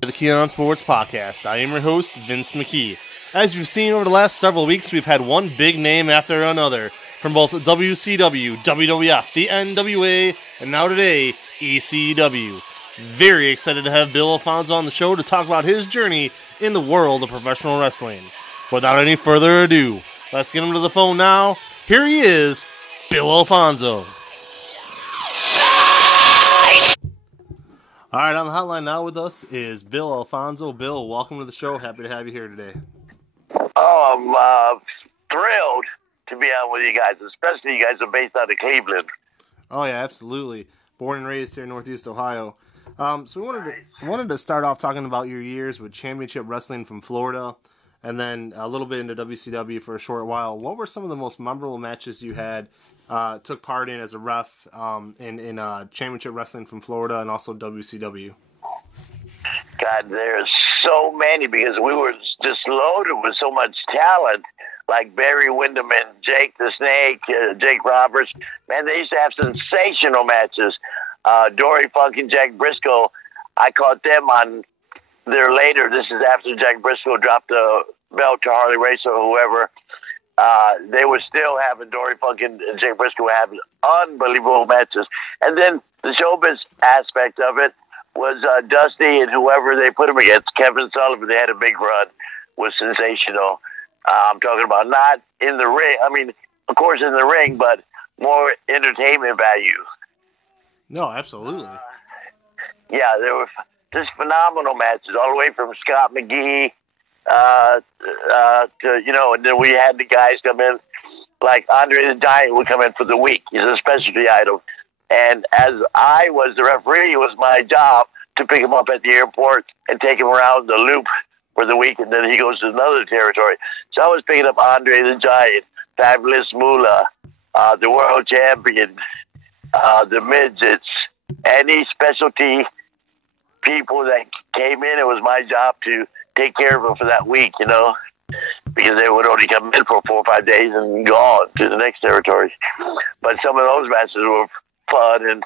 The Keon Sports Podcast. I am your host, Vince McKee. As you've seen over the last several weeks, we've had one big name after another from both WCW, WWF, the NWA, and now today, ECW. Very excited to have Bill Alfonso on the show to talk about his journey in the world of professional wrestling. Without any further ado, let's get him to the phone now. Here he is, Bill Alfonso. All right, on the hotline now with us is Bill Alfonso. Bill, welcome to the show. Happy to have you here today. Oh, I'm thrilled to be on with you guys, especially you guys are based out of Cleveland. Oh, yeah, absolutely. Born and raised here in Northeast Ohio. So we wanted to start off talking about your years with Championship Wrestling from Florida and then a little bit into WCW for a short while. What were some of the most memorable matches you had took part in as a ref in Championship Wrestling from Florida and also WCW? God, there's so many because we were just loaded with so much talent, like Barry Windham and Jake the Snake, Jake Roberts. Man, they used to have sensational matches. Dory Funk and Jack Briscoe, I caught them on their later. This is after Jack Briscoe dropped the belt to Harley Race or whoever. They were still having Dory Funk and Jake Briscoe having unbelievable matches. And then the showbiz aspect of it was Dusty and whoever they put him against, Kevin Sullivan. They had a big run, was sensational. I'm talking about not in the ring. I mean, of course in the ring, but more entertainment value. No, absolutely. Yeah, there were just phenomenal matches all the way from Scott McGee to, and then we had the guys come in, like Andre the Giant would come in for the week. He's a specialty item. And as I was the referee, it was my job to pick him up at the airport and take him around the loop for the week, and then he goes to another territory. So I was picking up Andre the Giant, Fabulous Moolah, the world champion, the midgets, any specialty people that came in. It was my job to take care of them for that week, because they would only come in for 4 or 5 days and go on to the next territory. But some of those matches were fun and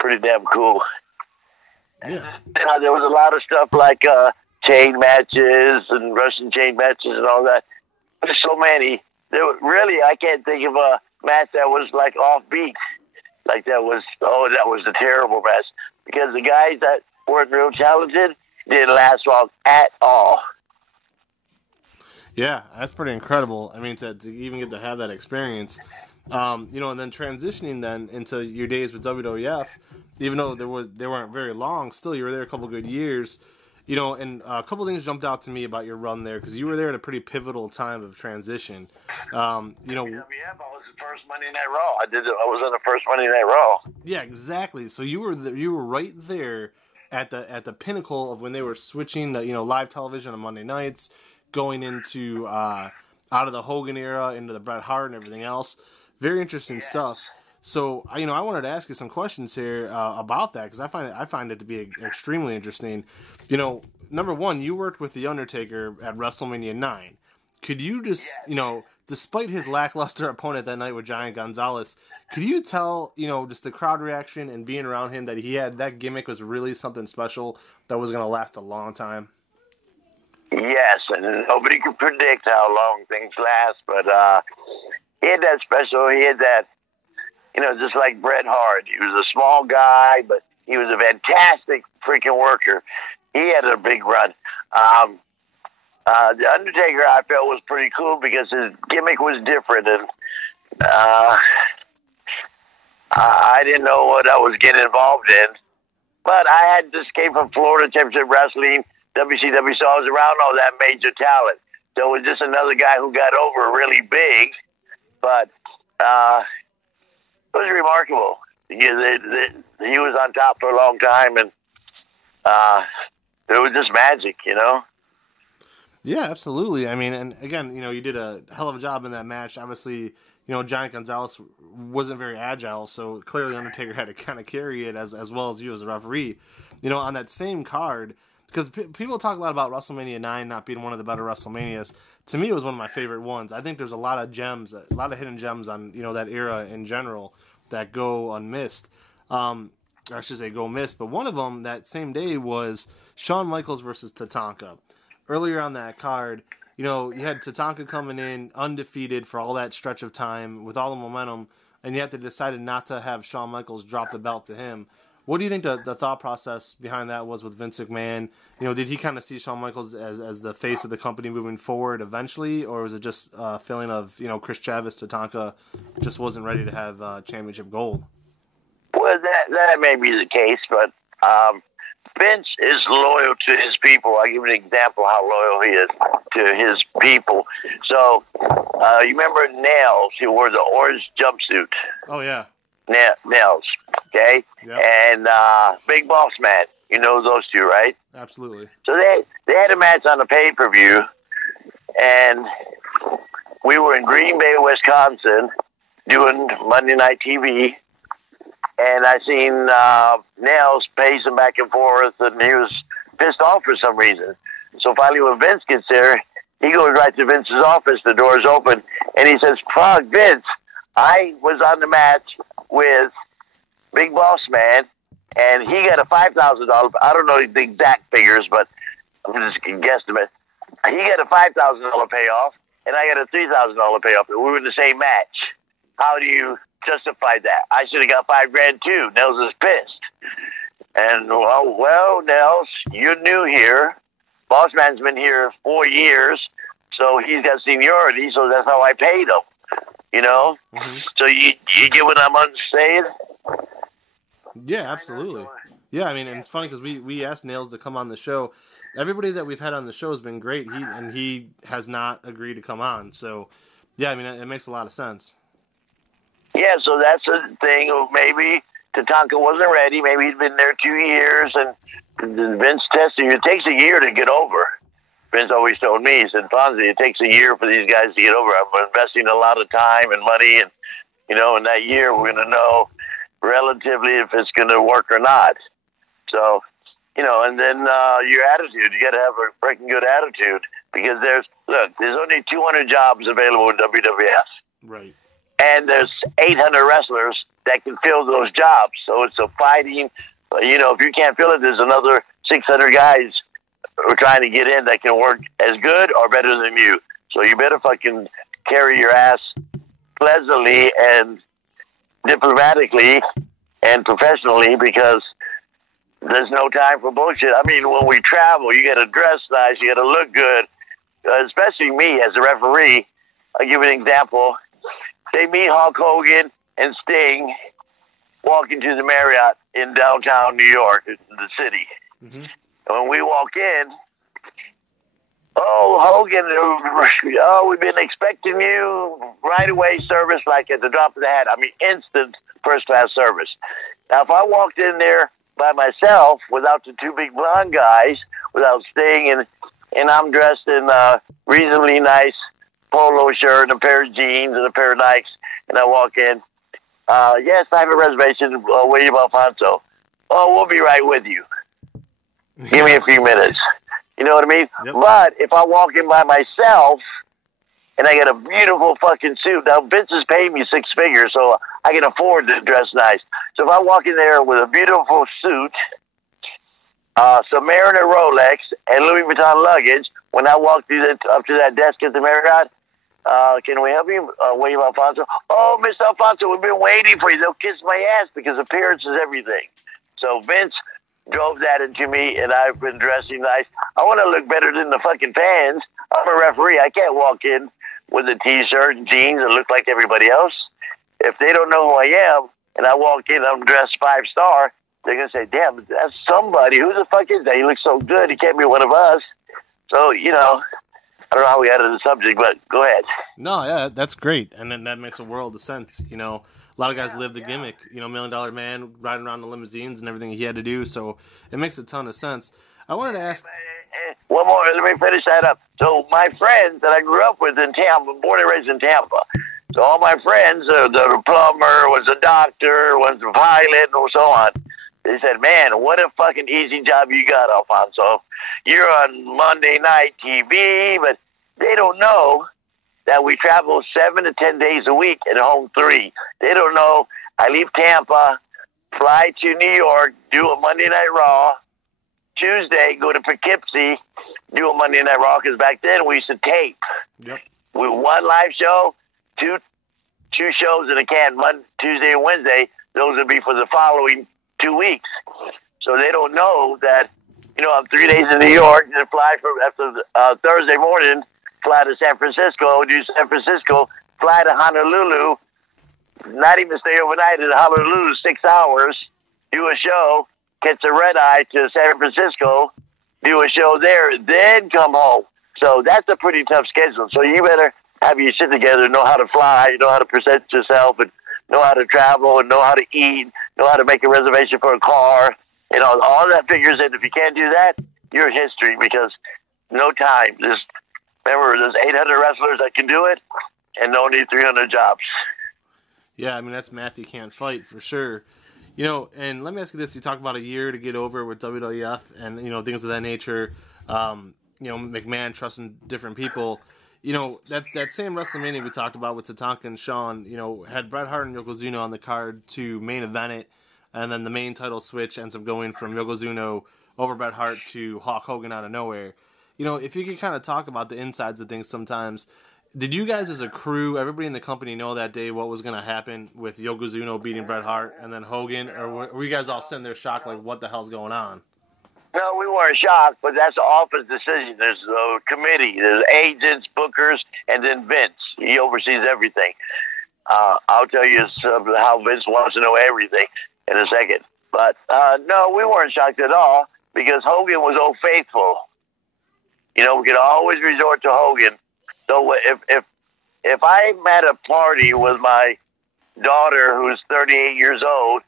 pretty damn cool. Yeah. There was a lot of stuff like chain matches and Russian chain matches and all that. There's so many. I can't think of a match that was like offbeat. Like that was a terrible match. Because the guys that weren't real talented didn't last long at all. Yeah, that's pretty incredible. I mean, to even get to have that experience. And then transitioning then into your days with WWF, even though they weren't very long, still you were there a couple good years. And a couple things jumped out to me about your run there because you were there at a pretty pivotal time of transition. WWF, I was the first Monday Night Raw. I was on the first Monday Night Raw. Yeah, exactly. So you were right there at the pinnacle of when they were switching the live television on Monday nights, going into out of the Hogan era into the Bret Hart and everything else. Very interesting stuff. So, I wanted to ask you some questions here about that because I find it to be extremely interesting. Number one, you worked with The Undertaker at WrestleMania 9. Could you just, despite his lackluster opponent that night with Giant Gonzalez, could you tell, just the crowd reaction and being around him that that gimmick was really something special that was going to last a long time? Yes, and nobody could predict how long things last, but he had that special. He had that, just like Bret Hart. He was a small guy, but he was a fantastic freaking worker. He had a big run. The Undertaker, I felt, was pretty cool because his gimmick was different, and I didn't know what I was getting involved in. But I had just came from Florida Championship Wrestling, WCW, so I was around all that major talent. So it was just another guy who got over really big, but it was remarkable. He was on top for a long time, and it was just magic, Yeah, absolutely. I mean, and again, you did a hell of a job in that match. Obviously, Giant Gonzalez wasn't very agile, so clearly Undertaker had to kind of carry it as well as you as a referee. On that same card, because people talk a lot about WrestleMania 9 not being one of the better WrestleManias. To me, it was one of my favorite ones. I think there's a lot of gems, a lot of hidden gems on that era in general that go unmissed. Or I should say go missed. But one of them that same day was Shawn Michaels versus Tatanka. Earlier on that card, you know, you had Tatanka coming in undefeated for all that stretch of time with all the momentum, and yet they decided not to have Shawn Michaels drop the belt to him. What do you think the thought process behind that was with Vince McMahon? You know, did he kind of see Shawn Michaels as the face of the company moving forward eventually, or was it just a feeling of, you know, Chris Chavis, Tatanka just wasn't ready to have championship gold? Well, that may be the case, but Vince is loyal to his people. I'll give you an example how loyal he is to his people. So, you remember Nails, who wore the orange jumpsuit? Oh, yeah. Nails, okay? Yep. And Big Boss Man, you know those two, right? Absolutely. So they had a match on the pay-per-view, and we were in Green Bay, Wisconsin, doing Monday Night TV, and I seen Nails pacing back and forth, and he was pissed off for some reason. So finally when Vince gets there, he goes right to Vince's office, the door's open, and he says, "Fuck, Vince, I was on the match with Big Boss Man, and he got a $5,000, I don't know the exact figures, but I'm just guesstimate. He got a $5,000 payoff, and I got a $3,000 payoff, and we were in the same match. How do you justify that? I should have got $5,000 too." Nels is pissed. And, well, Nels, you're new here. Boss Man's been here 4 years, so he's got seniority, so that's how I paid him. You know? Mm-hmm. So you get what I'm saying? Yeah, absolutely. Yeah, I mean, and it's funny because we asked Nails to come on the show. Everybody that we've had on the show has been great, he has not agreed to come on. So, yeah, I mean, it makes a lot of sense. Yeah, so that's the thing. Maybe Tatanka wasn't ready. Maybe he'd been there 2 years, and Vince tested you. It takes a year to get over. Vince always told me, he said, "Fonzie, it takes a year for these guys to get over. I'm investing a lot of time and money, and, you know, in that year we're going to know relatively if it's going to work or not." So, you know, and then your attitude. You got to have a freaking good attitude, because there's only 200 jobs available in WWF. Right. And there's 800 wrestlers that can fill those jobs. So it's a fighting, you know, if you can't fill it, there's another 600 guys who are trying to get in that can work as good or better than you. So you better fucking carry your ass pleasantly and diplomatically and professionally, because there's no time for bullshit. I mean, when we travel, you got to dress nice, you got to look good, especially me as a referee. I'll give you an example. They meet Hulk Hogan and Sting walking to the Marriott in downtown New York, the city. Mm-hmm. And when we walk in, "Oh, Hogan, we've been expecting you right away service, like at the drop of the hat." I mean, instant first-class service. Now, if I walked in there by myself without the two big blonde guys, without Sting, and I'm dressed in a reasonably nice polo shirt and a pair of jeans and a pair of Nikes, and I walk in, "Yes, I have a reservation, William Alfonso." "Oh, we'll be right with you. Give me a few minutes." You know what I mean? Yep. But if I walk in by myself and I get a beautiful fucking suit, now Vince is paying me 6 figures, so I can afford to dress nice. So if I walk in there with a beautiful suit, some Mariner Rolex, and Louis Vuitton luggage, when I walk up to that desk at the Marriott, "Can we help you, William Alfonso?" "Oh, Mr. Alfonso, we've been waiting for you." They'll kiss my ass, because appearance is everything. So Vince drove that into me, and I've been dressing nice. I want to look better than the fucking fans. I'm a referee. I can't walk in with a T-shirt and jeans and look like everybody else. If they don't know who I am, and I walk in, I'm dressed 5-star, they're going to say, "Damn, that's somebody. Who the fuck is that? He looks so good. He can't be one of us." So, you know, I don't know how we got to the subject, but go ahead. No, yeah, that's great. And then that makes a world of sense. You know, a lot of guys live the gimmick, you know, $1 Million Man, riding around the limousines and everything he had to do. So it makes a ton of sense. I wanted to ask... One more, let me finish that up. So my friends that I grew up with in Tampa, born and raised in Tampa. So all my friends, the plumber, was a doctor, was a pilot, and so on. They said, "Man, what a fucking easy job you got, Alfonso. You're on Monday night TV," but they don't know that we travel 7 to 10 days a week and home 3. They don't know I leave Tampa, fly to New York, do a Monday Night Raw, Tuesday, go to Poughkeepsie, do a Monday Night Raw, because back then we used to tape. Yep. We one live show, two shows in a can, Monday, Tuesday, and Wednesday. Those would be for the following 2 weeks. So they don't know that, I'm 3 days in New York, then fly after Thursday morning, fly to San Francisco, do San Francisco, fly to Honolulu, not even stay overnight in Honolulu, 6 hours, do a show, catch a red eye to San Francisco, do a show there, then come home. So that's a pretty tough schedule. So you better have your shit together, know how to fly, know how to present yourself, and know how to travel, and know how to eat, know how to make a reservation for a car. All that figures in. If you can't do that, you're history, because no time. Remember, there's 800 wrestlers that can do it, and only 300 jobs. Yeah, I mean, that's math you can't fight, for sure. And let me ask you this. You talk about a year to get over with WWF and, things of that nature. McMahon trusting different people. That same WrestleMania we talked about with Tatanka and Shawn, had Bret Hart and Yokozuna on the card to main event it, and then the main title switch ends up going from Yokozuna over Bret Hart to Hulk Hogan out of nowhere. If you could kind of talk about the insides of things sometimes, did you guys as a crew, everybody in the company, know that day what was going to happen with Yokozuna beating Bret Hart and then Hogan, or were you guys all sitting there shocked like, what the hell's going on? No, we weren't shocked, but that's the office decision. There's a committee, there's agents, bookers, and then Vince. He oversees everything. I'll tell you how Vince wants to know everything in a second. But no, we weren't shocked at all, because Hogan was Old Faithful. We could always resort to Hogan. So if I'm at a party with my daughter, who's 38 years old,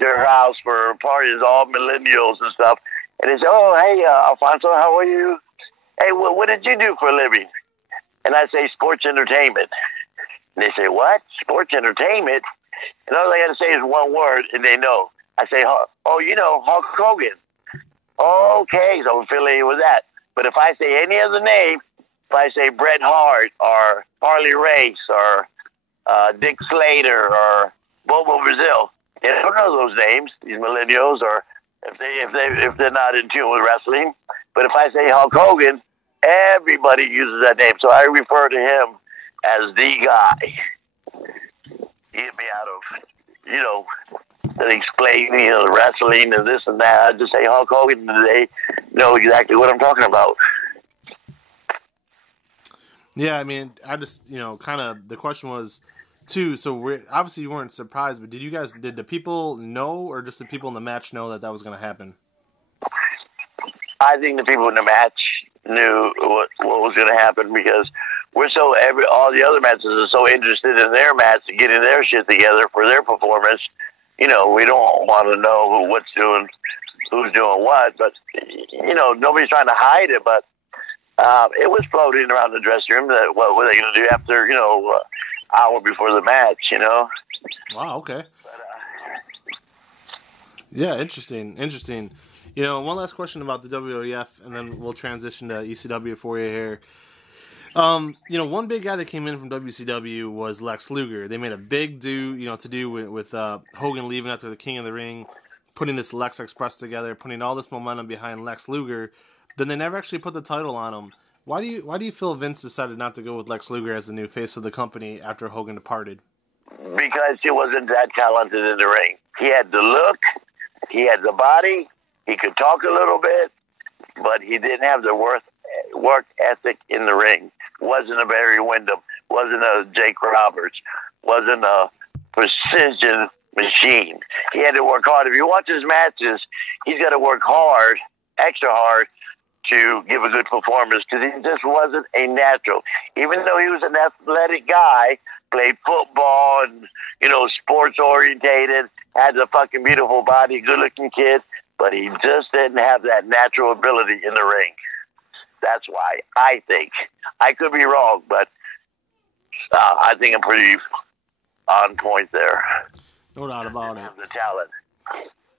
their house for parties, all millennials and stuff, and they say, "Oh, hey, Alfonso, how are you? Hey, what did you do for a living?" And I say, "Sports entertainment." And they say, "What? Sports entertainment?" And all I got to say is one word, and they know. I say, "Oh, Hulk Hogan." Okay, so I'm affiliated with that. But if I say any other name, if I say Bret Hart or Harley Race or Dick Slater or Bobo Brazil, they don't know those names, these millennials, or if they're not in tune with wrestling. But if I say Hulk Hogan, everybody uses that name. So I refer to him as the guy. Get me out of, explaining, the wrestling and this and that. I just say Hulk Hogan, and they know exactly what I'm talking about. Yeah, I mean, I just, kind of, the question was, too, so obviously you weren't surprised, but did the people know, or just the people in the match know that was going to happen? I think the people in the match knew what was going to happen, because all the other matches are so interested in their match and getting their shit together for their performance. We don't want to know who's doing what, but, nobody's trying to hide it, but it was floating around the dressing room that what were they going to do after, hour before the match, Wow, okay. But, yeah, interesting. One last question about the WWF, and then we'll transition to ECW for you here. One big guy that came in from WCW was Lex Luger. They made a big to do with Hogan leaving after the King of the Ring, putting this Lex Express together, putting all this momentum behind Lex Luger. Then they never actually put the title on him. Why do you feel Vince decided not to go with Lex Luger as the new face of the company after Hogan departed? Because he wasn't that talented in the ring. He had the look, he had the body, he could talk a little bit, but he didn't have the work ethic in the ring. Wasn't a Barry Windham, wasn't a Jake Roberts, wasn't a precision machine. He had to work hard. If you watch his matches, he's got to work hard, extra hard, to give a good performance, because he just wasn't a natural. Even though he was an athletic guy, played football and, sports orientated, had a fucking beautiful body, good looking kid, but he just didn't have that natural ability in the ring. That's why I think. I could be wrong, but I think I'm pretty on point there. No doubt about it. The talent.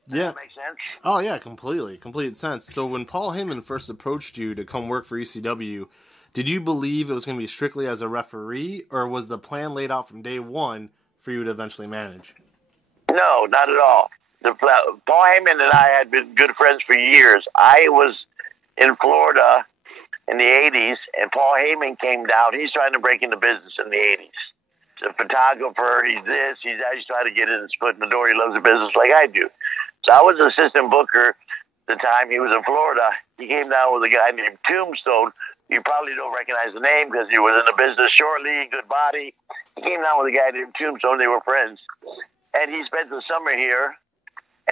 Does Yeah. that make sense? Oh, yeah, completely. Complete sense. So when Paul Heyman first approached you to come work for ECW, did you believe it was going to be strictly as a referee, or was the plan laid out from day one for you to eventually manage? No, not at all. Paul Heyman and I had been good friends for years. I was in Florida in the 80s, and Paul Heyman came down. He's trying to break into business in the 80s. He's a photographer. He's this. He's trying to get his foot in the door. He loves the business like I do. So I was assistant booker the time he was in Florida. He came down with a guy named Tombstone. You probably don't recognize the name because he was in the business shortly, good body. He came down with a guy named Tombstone. They were friends. And he spent the summer here,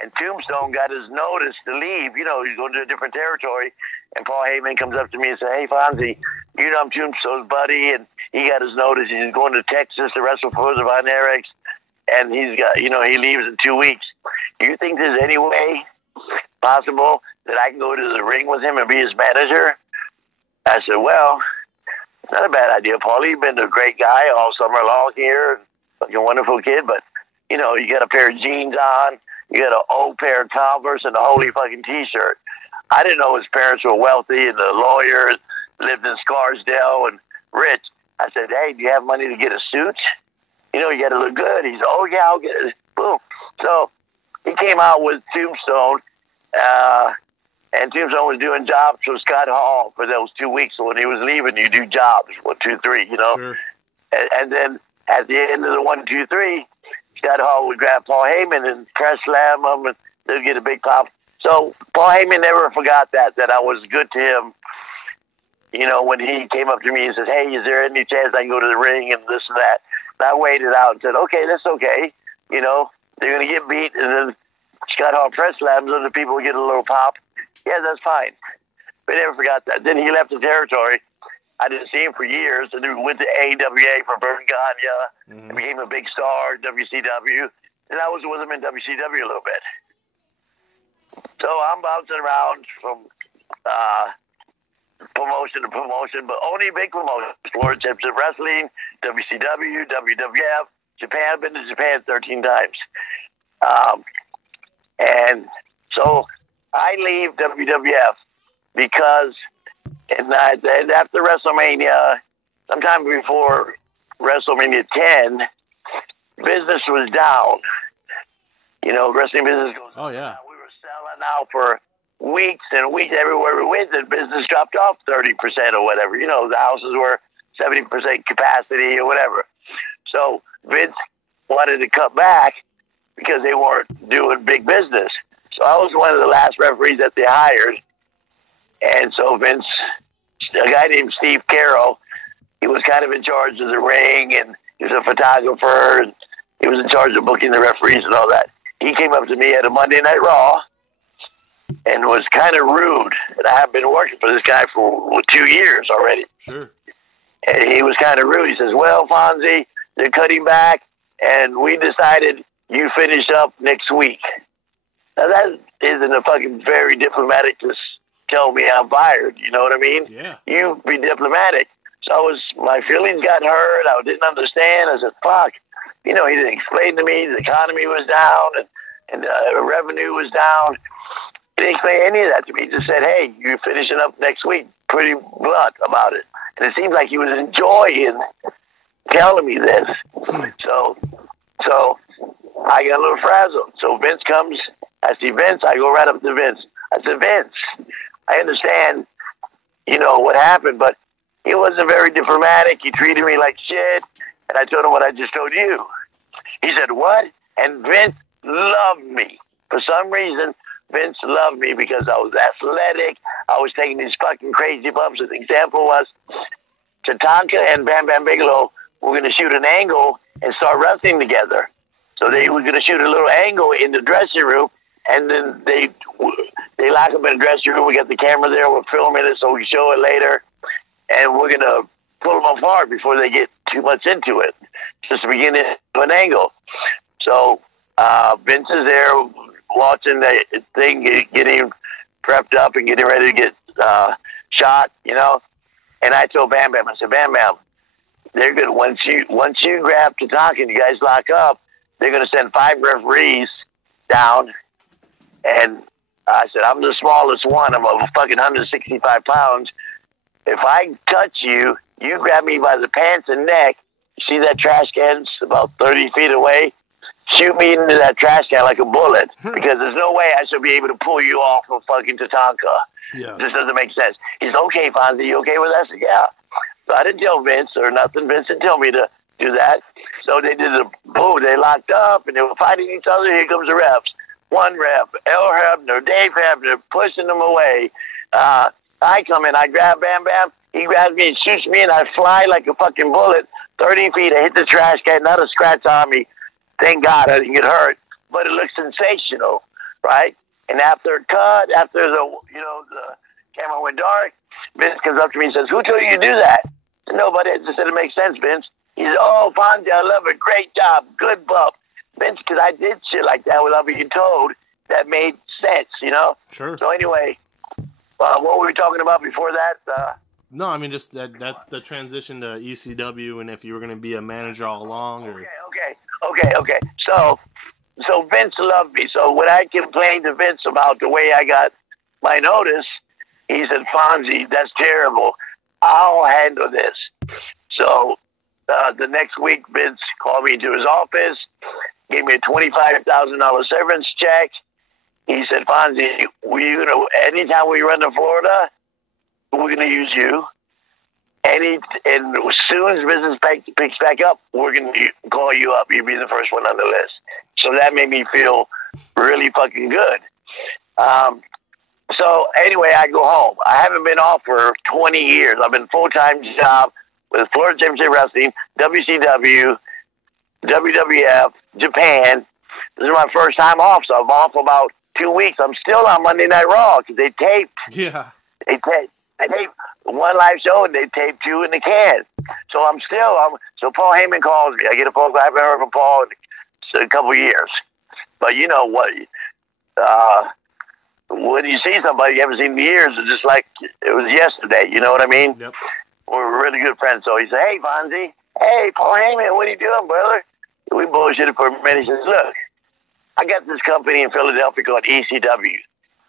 and Tombstone got his notice to leave. You know, he's going to a different territory. And Paul Heyman comes up to me and says, hey, Fonzie, you know I'm Tombstone's buddy, and he got his notice. He's going to Texas to wrestle for the Von Erichs, and he's got, you know, he leaves in 2 weeks. Do you think there's any way possible that I can go to the ring with him and be his manager? I said, well, it's not a bad idea, Paulie. You've been a great guy all summer long here. Like a wonderful kid, but, you know, you got a pair of jeans on, you got an old pair of Converse and a holy fucking T-shirt. I didn't know his parents were wealthy and the lawyers lived in Scarsdale and rich. I said, hey, do you have money to get a suit? You know, you got to look good. He said, oh, yeah, I'll get it. Boom. So he came out with Tombstone, and Tombstone was doing jobs for Scott Hall for those 2 weeks. So when he was leaving, you do jobs, 1, 2, 3, you know. Sure. And then at the end of the 1, 2, 3, Scott Hall would grab Paul Heyman and press slam him, and they'd get a big pop. So Paul Heyman never forgot that I was good to him. You know, when he came up to me and said, hey, is there any chance I can go to the ring and this and that? And I waited out and said, okay, that's okay. You know, they're going to get beat, and then Scott Hall press slams, and the people get a little pop. Yeah, that's fine. But I never forgot that. Then he left the territory. I didn't see him for years, and then went to AWA for Bert Gagne, and became a big star in WCW. And I was with him in WCW a little bit. So I'm bouncing around from promotion to promotion, but only big promotions. Florida Championship Wrestling, WCW, WWF, Japan. I've been to Japan 13 times. And so I leave WWF because after WrestleMania, sometime before WrestleMania 10, business was down. You know, wrestling business goes down. We were selling out for weeks and weeks everywhere we went, and business dropped off 30% or whatever. You know, the houses were 70% capacity or whatever. So Vince wanted to cut back because they weren't doing big business. So I was one of the last referees that they hired. And so Vince, a guy named Steve Carroll, he was kind of in charge of the ring, and he was a photographer, and he was in charge of booking the referees and all that. He came up to me at a Monday Night Raw and was kind of rude. And I have been working for this guy for 2 years already. Sure. And he was kind of rude. He says, well, Fonzie, they're cutting back, and we decided you finish up next week. Now, that isn't a fucking very diplomatic to tell me I'm fired. You know what I mean? Yeah. You be diplomatic. So my feelings got hurt. I didn't understand. I said, fuck. You know, he didn't explain to me the economy was down and revenue was down. He didn't explain any of that to me. He just said, hey, you're finishing up next week. Pretty blunt about it. And it seemed like he was enjoying telling me this. So I got a little frazzled. So Vince comes. I see Vince. I go right up to Vince. I said, Vince, I understand, you know, what happened, but he wasn't very diplomatic. He treated me like shit. And I told him what I just told you. He said, what? And Vince loved me. For some reason, Vince loved me because I was athletic. I was taking these fucking crazy bumps. An example was Tatanka and Bam Bam Bigelow were going to shoot an angle and start wrestling together. So they were going to shoot a little angle in the dressing room, and then they lock them in the dressing room. We got the camera there. We're filming it so we can show it later. And we're going to pull them apart before they get too much into it. Just the beginning of an angle. So Vince is there watching the thing, getting prepped up and getting ready to get shot, you know. And I told Bam Bam, I said, Bam Bam, they're good. Once you grab Tatanka and you guys lock up, they're going to send 5 referees down. And I said, I'm the smallest one. I'm a fucking 165 pounds. If I touch you, you grab me by the pants and neck. You see that trash can's about 30 feet away? shoot me into that trash can like a bullet because there's no way I should be able to pull you off of fucking Tatanka. Yeah. This doesn't make sense. He's okay, Fonzie. You okay with that? I said, yeah. So I didn't tell Vince or nothing. Vince didn't tell me to do that. So they did the boom. They locked up and they were fighting each other. Here comes the refs. One ref, El Hebner, Dave Hebner, pushing them away. I come in. I grab Bam Bam. He grabs me and shoots me, and I fly like a fucking bullet. 30 feet. I hit the trash can. Not a scratch on me. Thank God I didn't get hurt. But it looked sensational, right? And after a cut, after the camera went dark, Vince comes up to me and says, "Who told you to do that?" I said, "Nobody." I just said, "It makes sense, Vince." He said, "Oh, Fonzie, I love it. Great job. Good bump." Vince, because I did shit like that without being told, that made sense, you know? Sure. So anyway, what were we talking about before that? No, I mean, just that the transition to ECW and if you were going to be a manager all along. Or... Okay. So Vince loved me. So when I complained to Vince about the way I got my notice, he said, "Fonzie, that's terrible. I'll handle this." So the next week, Vince called me to his office, gave me a $25,000 severance check. He said, "Fonzie, anytime we run to Florida, we're going to use you. And as soon as business picks back up, we're going to call you up. You'll be the first one on the list." So that made me feel really fucking good. So anyway, I go home. I haven't been off for 20 years. I've been full-time job with Florida Championship Wrestling, WCW, WWF, Japan. This is my first time off, so I'm off about 2 weeks. I'm still on Monday Night Raw because they taped. Yeah. They taped one live show and they taped 2 in the can. So so Paul Heyman calls me. I get a phone call. I haven't heard from Paul in a couple of years. But you know what? When you see somebody you haven't seen in years, it's just like it was yesterday. You know what I mean? Yep. We're really good friends. So he said, "Hey, Fonzie. Hey, Paul Heyman, what are you doing, brother?" We bullshitted for a minute. He says, "Look, I got this company in Philadelphia called ECW."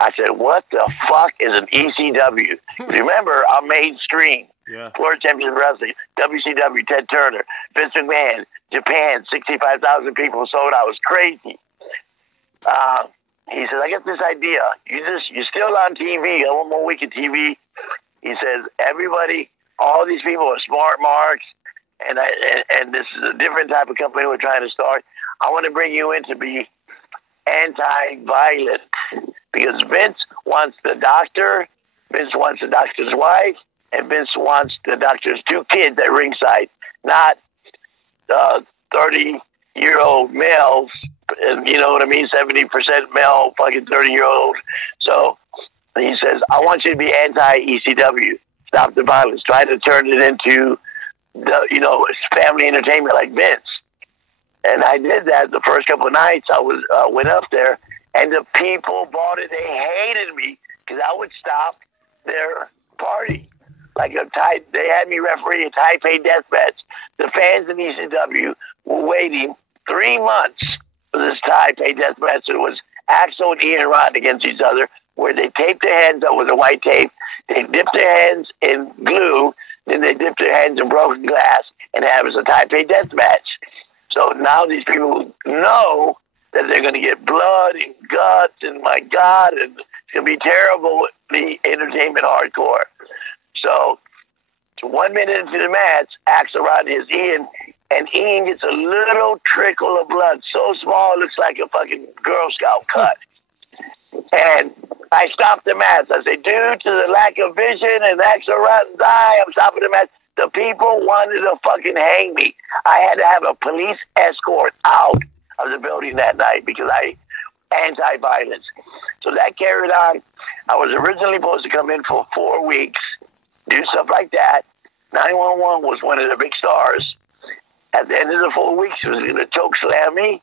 I said, "What the fuck is an ECW?" Remember, I'm mainstream. Yeah. Florida Championship Wrestling, WCW, Ted Turner, Vince McMahon, Japan, 65,000 people sold out. It was crazy. He says, "I got this idea. You're still on TV. You got one more week of TV." He says, "Everybody, all these people are smart marks, and this is a different type of company we're trying to start. I want to bring you in to be anti-violent because Vince wants the doctor, Vince wants the doctor's wife, and Vince wants the doctor's 2 kids at ringside, not 30-year-old males. And you know what I mean? 70% male, fucking 30-year-old. So he says, I want you to be anti-ECW. Stop the violence. Try to turn it into, family entertainment like Vince." And I did that the first couple of nights. I went up there, and the people bought it. They hated me because I would stop their party. They had me referee a Taipei death match. The fans in ECW were waiting 3 months for this Taipei death match. It was Axel and Ian Rotten against each other, where they taped their hands up with a white tape. They dipped their hands in glue, then they dipped their hands in broken glass, and it was a Taipei death match. So now these people know that they're going to get blood and guts, and my God, and it's going to be terribly entertainment hardcore. So 1 minute into the match, Axel Rotten hits Ian, and Ian gets a little trickle of blood, so small it looks like a fucking Girl Scout cut. And I stopped the match. I said, due to the lack of vision and Axel Rotten's eye, I'm stopping the match. The people wanted to fucking hang me. I had to have a police escort out of the building that night because anti-violence. So that carried on. I was originally supposed to come in for 4 weeks, do stuff like that. 911 was one of the big stars. At the end of the 4 weeks, he was going to choke slam me.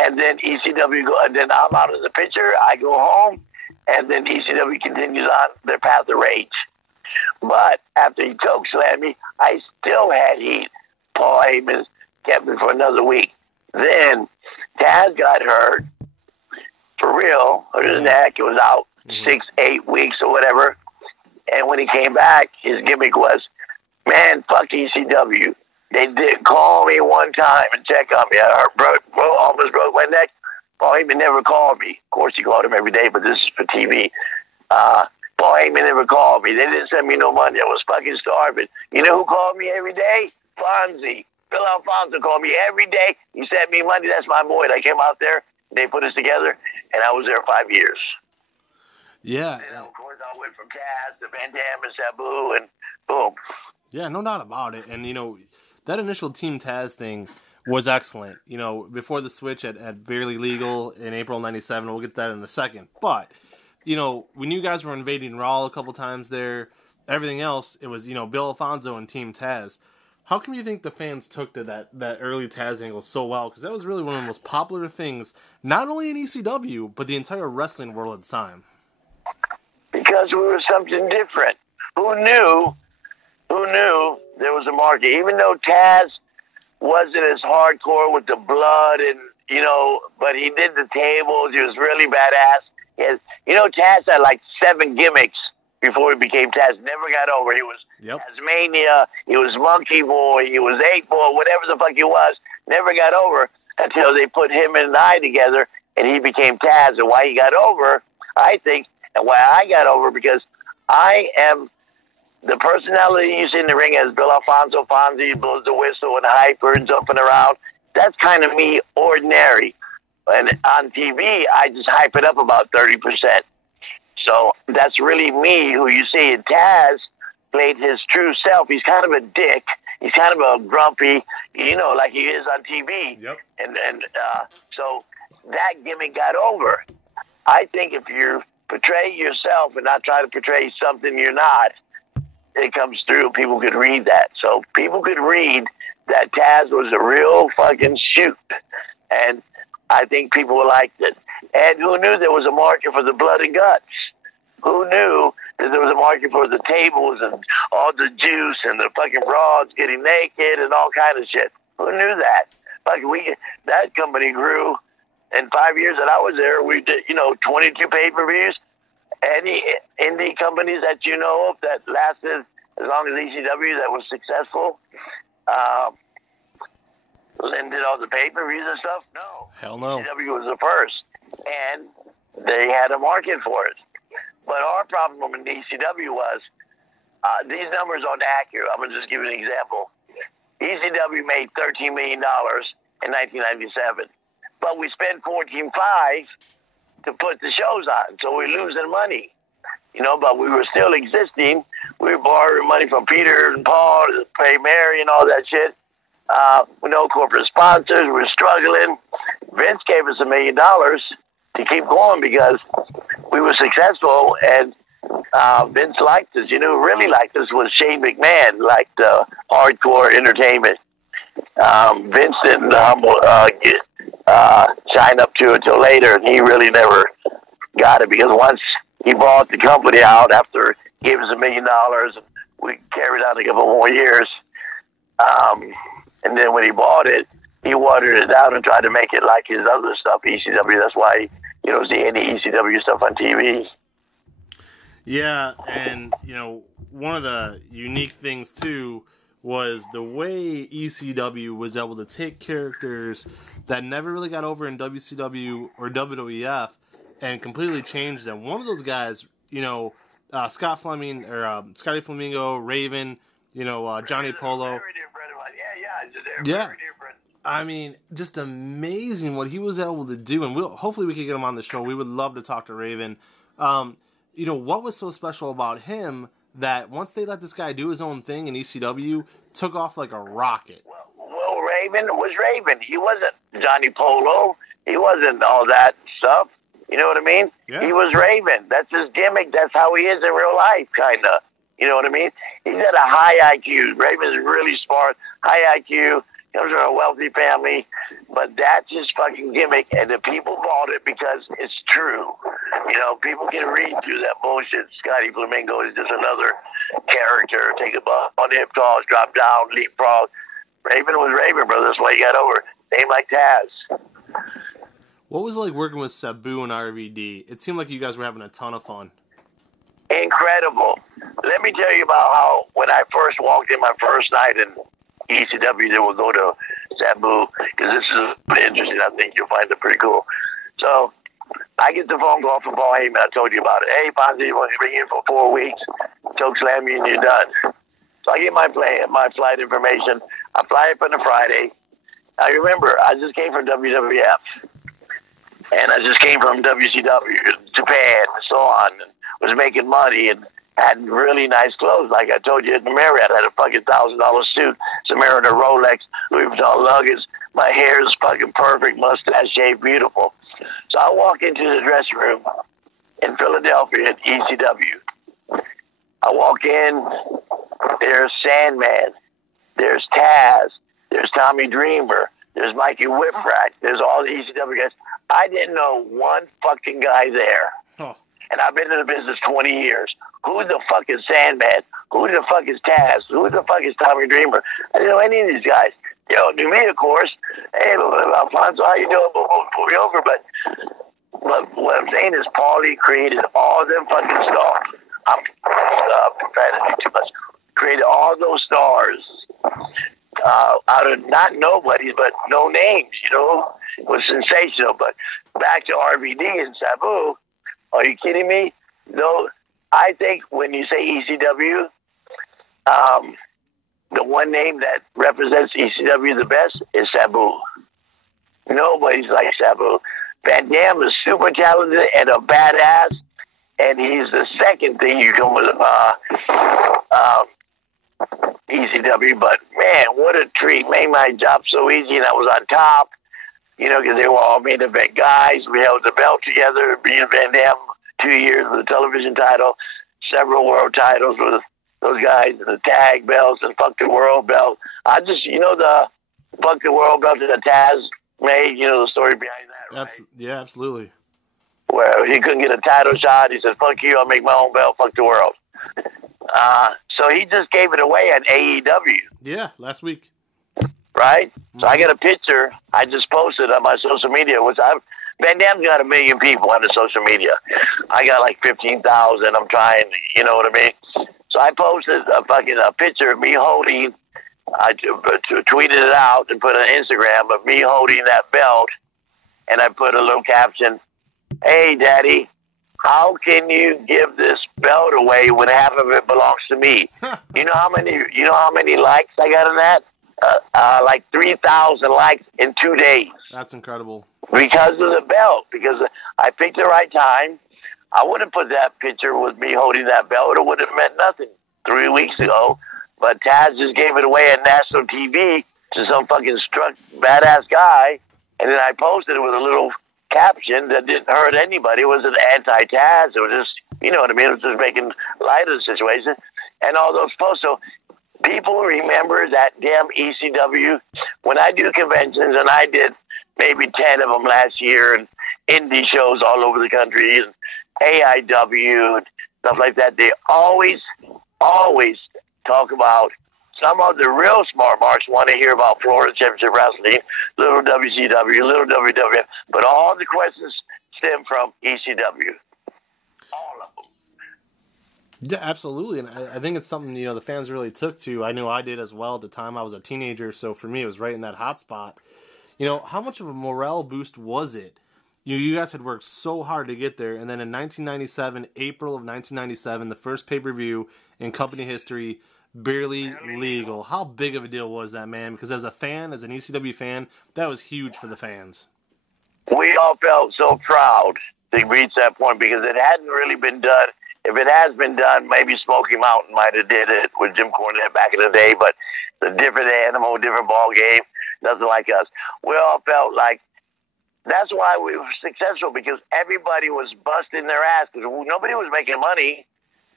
And then ECW and then I'm out of the picture. I go home, and then ECW continues on their path of rage. But after he chokeslammed me, I still had heat. Paul Heyman kept me for another week. Then Taz got hurt for real. Hurt his neck. It was out 6-8 weeks or whatever. And when he came back, his gimmick was, "Man, fuck ECW. They did call me one time and check on me. I almost broke my neck. Paul Heyman never called me. Of course, he called him every day, but this is for TV. Paul Heyman never called me. They didn't send me no money. I was fucking starving. You know who called me every day? Fonzie. Bill Alfonso called me every day. He sent me money. That's my boy. I came out there. They put us together, and I was there 5 years. Yeah. And of course, I went from Taz to Van Dam and Sabu, and boom. Yeah, no doubt about it. And, you know, that initial Team Taz thing was excellent. You know, before the switch at Barely Legal in April 97, we'll get to that in a second. But, you know, when you guys were invading Raw a couple times there, everything else, it was, you know, Bill Alfonso and Team Taz. How come you think the fans took to that early Taz angle so well? Because that was really one of the most popular things, not only in ECW, but the entire wrestling world at the time. Because we were something different. Who knew there was a market? Even though Taz wasn't as hardcore with the blood and, you know, but he did the tables. He was really badass. You know, Taz had like 7 gimmicks before he became Taz. Never got over. He was Tasmania. He was Monkey Boy. He was 8-Ball. Whatever the fuck he was. Never got over until they put him and I together, and he became Taz. And why he got over, I think, and why I got over, because I am the personality you see in the ring as Bill Alfonso. Fonzie blows the whistle and hyper and jumping around. That's kind of me, ordinary. And on TV, I just hype it up about 30%. So that's really me, who you see. And Taz played his true self. He's kind of a dick. He's kind of a grumpy, you know, like he is on TV. Yep. And so that gimmick got over. I think if you portray yourself and not try to portray something you're not, it comes through. People could read that. So people could read that Taz was a real fucking shoot. And I think people liked it. And who knew there was a market for the blood and guts? Who knew that there was a market for the tables and all the juice and the fucking broads getting naked and all kind of shit? Who knew that? Like that company grew in 5 years that I was there. We did, 22 pay-per-views. Any indie companies that you know of that lasted as long as ECW that was successful, and did all the pay-per-views and stuff? No. Hell no. ECW was the first, and they had a market for it. But our problem in ECW was these numbers aren't accurate. I'm going to just give you an example. ECW made $13 million in 1997, but we spent $14.5 to put the shows on, so we're losing money. But we were still existing. We were borrowing money from Peter and Paul to pay Mary and all that shit. With no corporate sponsors, we were struggling. Vince gave us $1 million to keep going because we were successful, and Vince liked us. Who really liked us was Shane McMahon, liked hardcore entertainment. Vince didn't sign up to it till later, and he really never got it, because once he bought the company out after he gave us $1 million, we carried on a couple more years. And then when he bought it, he watered it down and tried to make it like his other stuff, ECW. That's why you don't see any ECW stuff on TV. Yeah, and, one of the unique things, too, was the way ECW was able to take characters that never really got over in WCW or WWF and completely change them. One of those guys, Scott Fleming, or Scotty Flamingo, Raven, Johnny Polo. Yeah. I mean, just amazing what he was able to do, and hopefully we can get him on the show. We would love to talk to Raven. What was so special about him that once they let this guy do his own thing in ECW, took off like a rocket? Well, Raven was Raven. He wasn't Johnny Polo. He wasn't all that stuff. You know what I mean? Yeah. He was Raven. That's his gimmick. That's how he is in real life, kind of. You know what I mean? He's got a high IQ. Raven's really smart, high IQ, comes from a wealthy family, but that's his fucking gimmick, and the people bought it because it's true. People can read through that bullshit. Scotty Flamingo is just another character. Take a bump on the hip toss, drop down, leapfrog. Raven was Raven, brother. That's why he got over. Name like Taz. What was it like working with Sabu and RVD? It seemed like you guys were having a ton of fun. Incredible. Let me tell you about how when I first walked in my first night in ECW, then we'll go to Sabu, because this is interesting. I think you'll find it pretty cool. So I get the phone call from Paul Heyman. I told you about it. Hey, Fonzie, you want to be here for 4 weeks? Choke slam you and you're done. So I get my flight information. I fly up on a Friday. I remember, I just came from WWF. And I just came from WCW, Japan, and so on, and was making money and had really nice clothes. Like I told you at the Marriott, I had a fucking $1,000 suit, some Mariner Rolex, Louis Vuitton luggage. My hair is fucking perfect, mustache shaved, beautiful. So I walk into the dressing room in Philadelphia at ECW. I walk in, there's Sandman, there's Taz, there's Tommy Dreamer, there's Mikey Whipwreck, there's all the ECW guys. I didn't know one fucking guy there. Oh. And I've been in the business 20 years. Who the fuck is Sandman? Who the fuck is Taz? Who the fuck is Tommy Dreamer? I didn't know any of these guys. You know, knew me, of course. Hey, Alfonso, how you doing? Pull me over. But what I'm saying is Paulie created all them fucking stars. I'm profanity too much. Created all those stars out of not nobodies, but no names, you know. It was sensational. But back to RVD and Sabu, are you kidding me? No, I think when you say ECW, the one name that represents ECW the best is Sabu. Nobody's like Sabu. Van Dam is super talented and a badass, and he's the second thing you come with ECW. But man, what a treat! Made my job so easy, and I was on top. You know, because they were all main event guys. We held the belt together. Me and Van Dam, 2 years with a television title, several world titles with those guys, and the tag belts and Fuck the World belt. I just, you know, the Fuck the World belt that Taz made, you know, the story behind that, right? Yeah, absolutely. Where he couldn't get a title shot. He said, fuck you, I'll make my own belt, fuck the world. So he just gave it away at AEW. Yeah, last week. Right? So I got a picture I just posted on my social media, which Van Dam's got 1 million people on the social media. I got like 15,000. I'm trying, you know what I mean? So I posted a picture of me holding, I tweeted it out and put it on Instagram of me holding that belt, and I put a little caption, "Hey, Daddy, how can you give this belt away when half of it belongs to me?" You know how many likes I got on that? Like 3,000 likes in 2 days. That's incredible. Because of the belt. Because I picked the right time. I would have put that picture with me holding that belt. It would have meant nothing 3 weeks ago. But Taz just gave it away on national TV to some fucking struck badass guy. And then I posted it with a little caption that didn't hurt anybody. It wasn't anti-Taz. It was just, you know what I mean? It was just making light of the situation. And all those posts. So people remember that damn ECW. When I do conventions, and I did maybe 10 of them last year, and indie shows all over the country, and AIW, and stuff like that, they always talk about, some of the real smart marks want to hear about Florida Championship Wrestling, little WCW, little WWF, but all the questions stem from ECW. All of them. Yeah, absolutely, and I think it's something, you know, the fans really took to. I knew I did as well at the time. I was a teenager, so for me, it was right in that hot spot. You know, how much of a morale boost was it? You guys had worked so hard to get there, and then in 1997, April of 1997, the first pay-per-view in company history, barely legal. How big of a deal was that, man? Because as a fan, as an ECW fan, that was huge for the fans. We all felt so proud to reach that point because it hadn't really been done. If it has been done, maybe Smoky Mountain might have did it with Jim Cornette back in the day, but it's a different animal, different ball game, nothing like us. We all felt like that's why we were successful, because everybody was busting their ass because nobody was making money.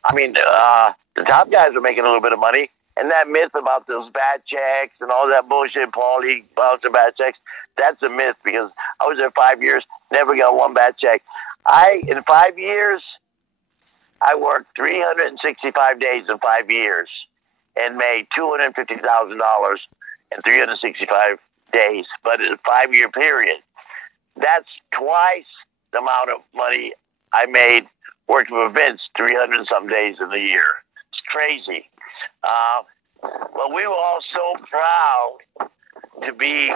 I mean, the top guys were making a little bit of money, and that myth about those bad checks and all that bullshit, Paulie bouncing bad checks, that's a myth because I was there 5 years, never got one bad check. In 5 years, I worked 365 days in 5 years and made $250,000 in 365 days, but in a 5-year period. That's twice the amount of money I made working for Vince 300-some days in the year. It's crazy. But we were all so proud to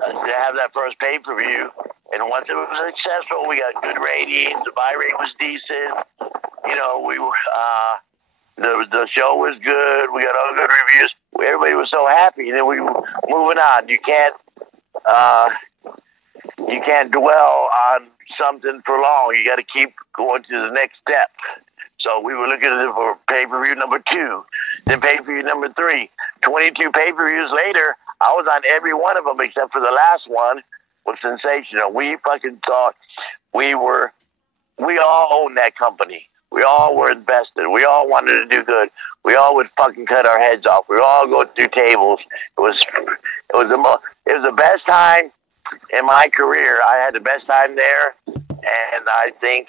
have that first pay-per-view. And once it was successful, we got good ratings. The buy rate was decent. You know, we were the show was good. We got all good reviews. Everybody was so happy. And then we were moving on. You can't dwell on something for long. You got to keep going to the next step. So we were looking at it for pay-per-view number 2, then pay-per-view number 3. 22 pay-per-views later, I was on every one of them except for the last one. Was sensational. We fucking thought we all owned that company. We all were invested. We all wanted to do good. We all would fucking cut our heads off. We all go through tables. It was the best time in my career. I had the best time there, and I think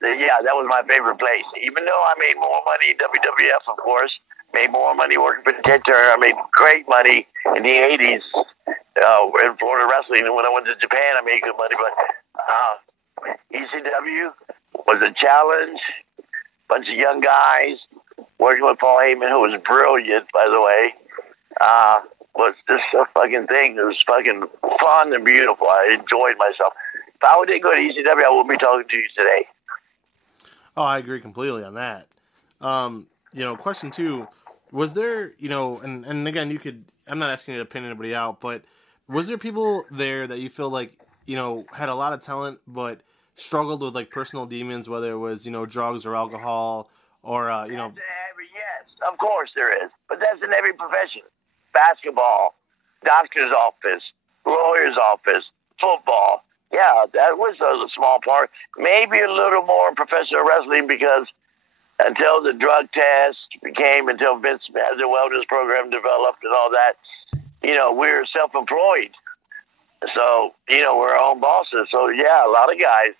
that was my favorite place. Even though I made more money, WWF, of course, made more money working for Ted Turner. I made great money in the 80s in Florida wrestling. And when I went to Japan, I made good money. But ECW was a challenge. Bunch of young guys working with Paul Heyman, who was brilliant, by the way. Was just a fucking thing. It was fucking fun and beautiful. I enjoyed myself. If I didn't go to ECW, I wouldn't be talking to you today. Oh, I agree completely on that. Question 2, was there, and again, I'm not asking you to pin anybody out, but was there people there that you feel like, had a lot of talent, but struggled with like personal demons, whether it was, drugs or alcohol or, Yes, of course there is. But that's in every profession. Basketball, doctor's office, lawyer's office, football. Yeah, that was a small part. Maybe a little more in professional wrestling because until the drug test until Vince had the wellness program developed and all that, we're self-employed. So, we're our own bosses. So, yeah, a lot of guys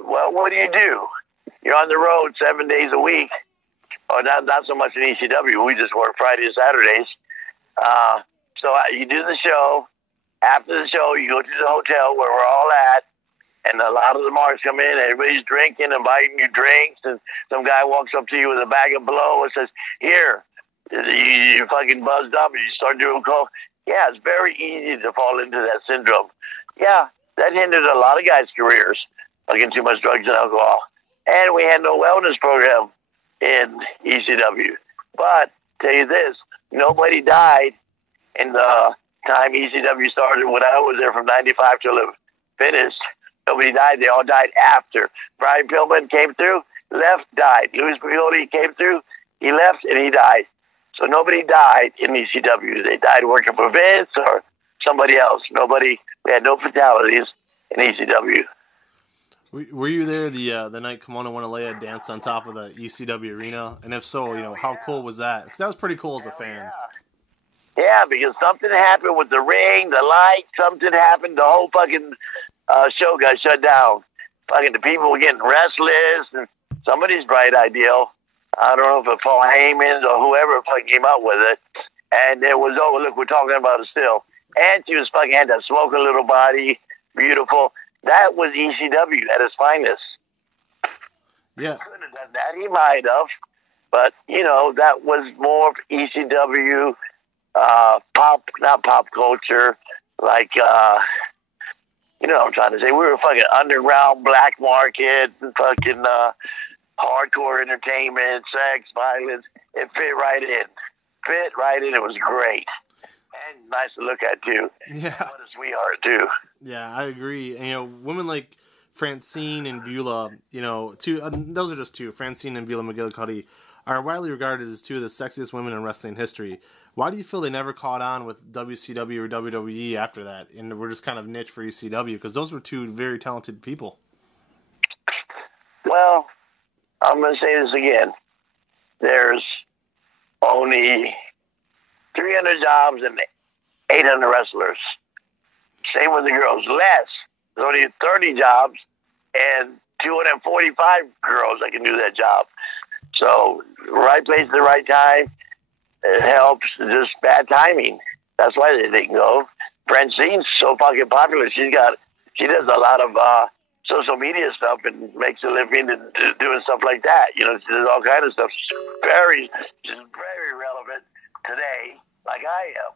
what do? You're on the road 7 days a week. Or not so much in ECW. We just work Fridays and Saturdays. So you do the show. After the show, you go to the hotel where we're all at. And a lot of the marks come in, everybody's drinking and buying you drinks, and some guy walks up to you with a bag of blow and says, here, you're fucking buzzed up, and you start doing coke. Yeah, it's very easy to fall into that syndrome. Yeah, that hindered a lot of guys' careers, fucking too much drugs and alcohol. And we had no wellness program in ECW. But, tell you this, nobody died in the time ECW started when I was there from 95 till it finished. Nobody died. They all died after. Brian Pillman came through, left, died. Louis Brioli came through, he left, and he died. So nobody died in ECW. They died working for Vince or somebody else. We had no fatalities in ECW. Were you there the night Kimono Wanalea danced on top of the ECW arena? And if so, how cool was that? Because that was pretty cool as a fan. Yeah, because something happened with the ring, the light, something happened, the whole fucking show got shut down. Fucking the people were getting restless, and somebody's bright idea. I don't know if it's Paul Heyman or whoever fucking came up with it. And it was, look, we're talking about it still. And she was fucking had that smoking little body, beautiful. That was ECW at its finest. Yeah. He couldn't have done that. He might have. But, that was more of ECW, not pop culture, like, what I'm trying to say. We were fucking underground, black market, fucking hardcore entertainment, sex, violence. It fit right in. It was great. And nice to look at, too. Yeah. What a sweetheart, too. Yeah, I agree. And, women like Francine and Beulah, those are just two. Francine and Beulah McGillicuddy are widely regarded as two of the sexiest women in wrestling history. Why do you feel they never caught on with WCW or WWE after that, and we're just kind of niche for ECW? Because those were two very talented people. Well, I'm going to say this again. There's only 300 jobs and 800 wrestlers. Same with the girls. Less. There's only 30 jobs and 245 girls that can do that job. So, right place at the right time. It helps. Just bad timing. That's why they didn't go. Francine's so fucking popular. She does a lot of social media stuff and makes a living and doing stuff like that. You know, there's all kind of stuff. Just very relevant today, like I am.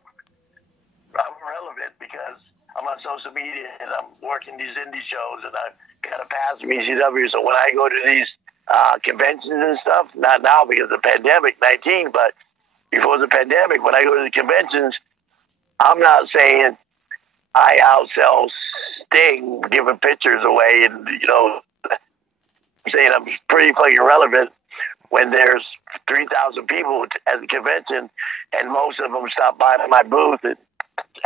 I'm relevant because I'm on social media and I'm working these indie shows and I've got a pass from ECW. So when I go to these conventions and stuff, not now because of the pandemic, 19, but before the pandemic, when I go to the conventions, I'm not saying I outsell Sting giving pictures away and, you know, saying I'm pretty fucking relevant when there's 3,000 people at the convention and most of them stop by my booth and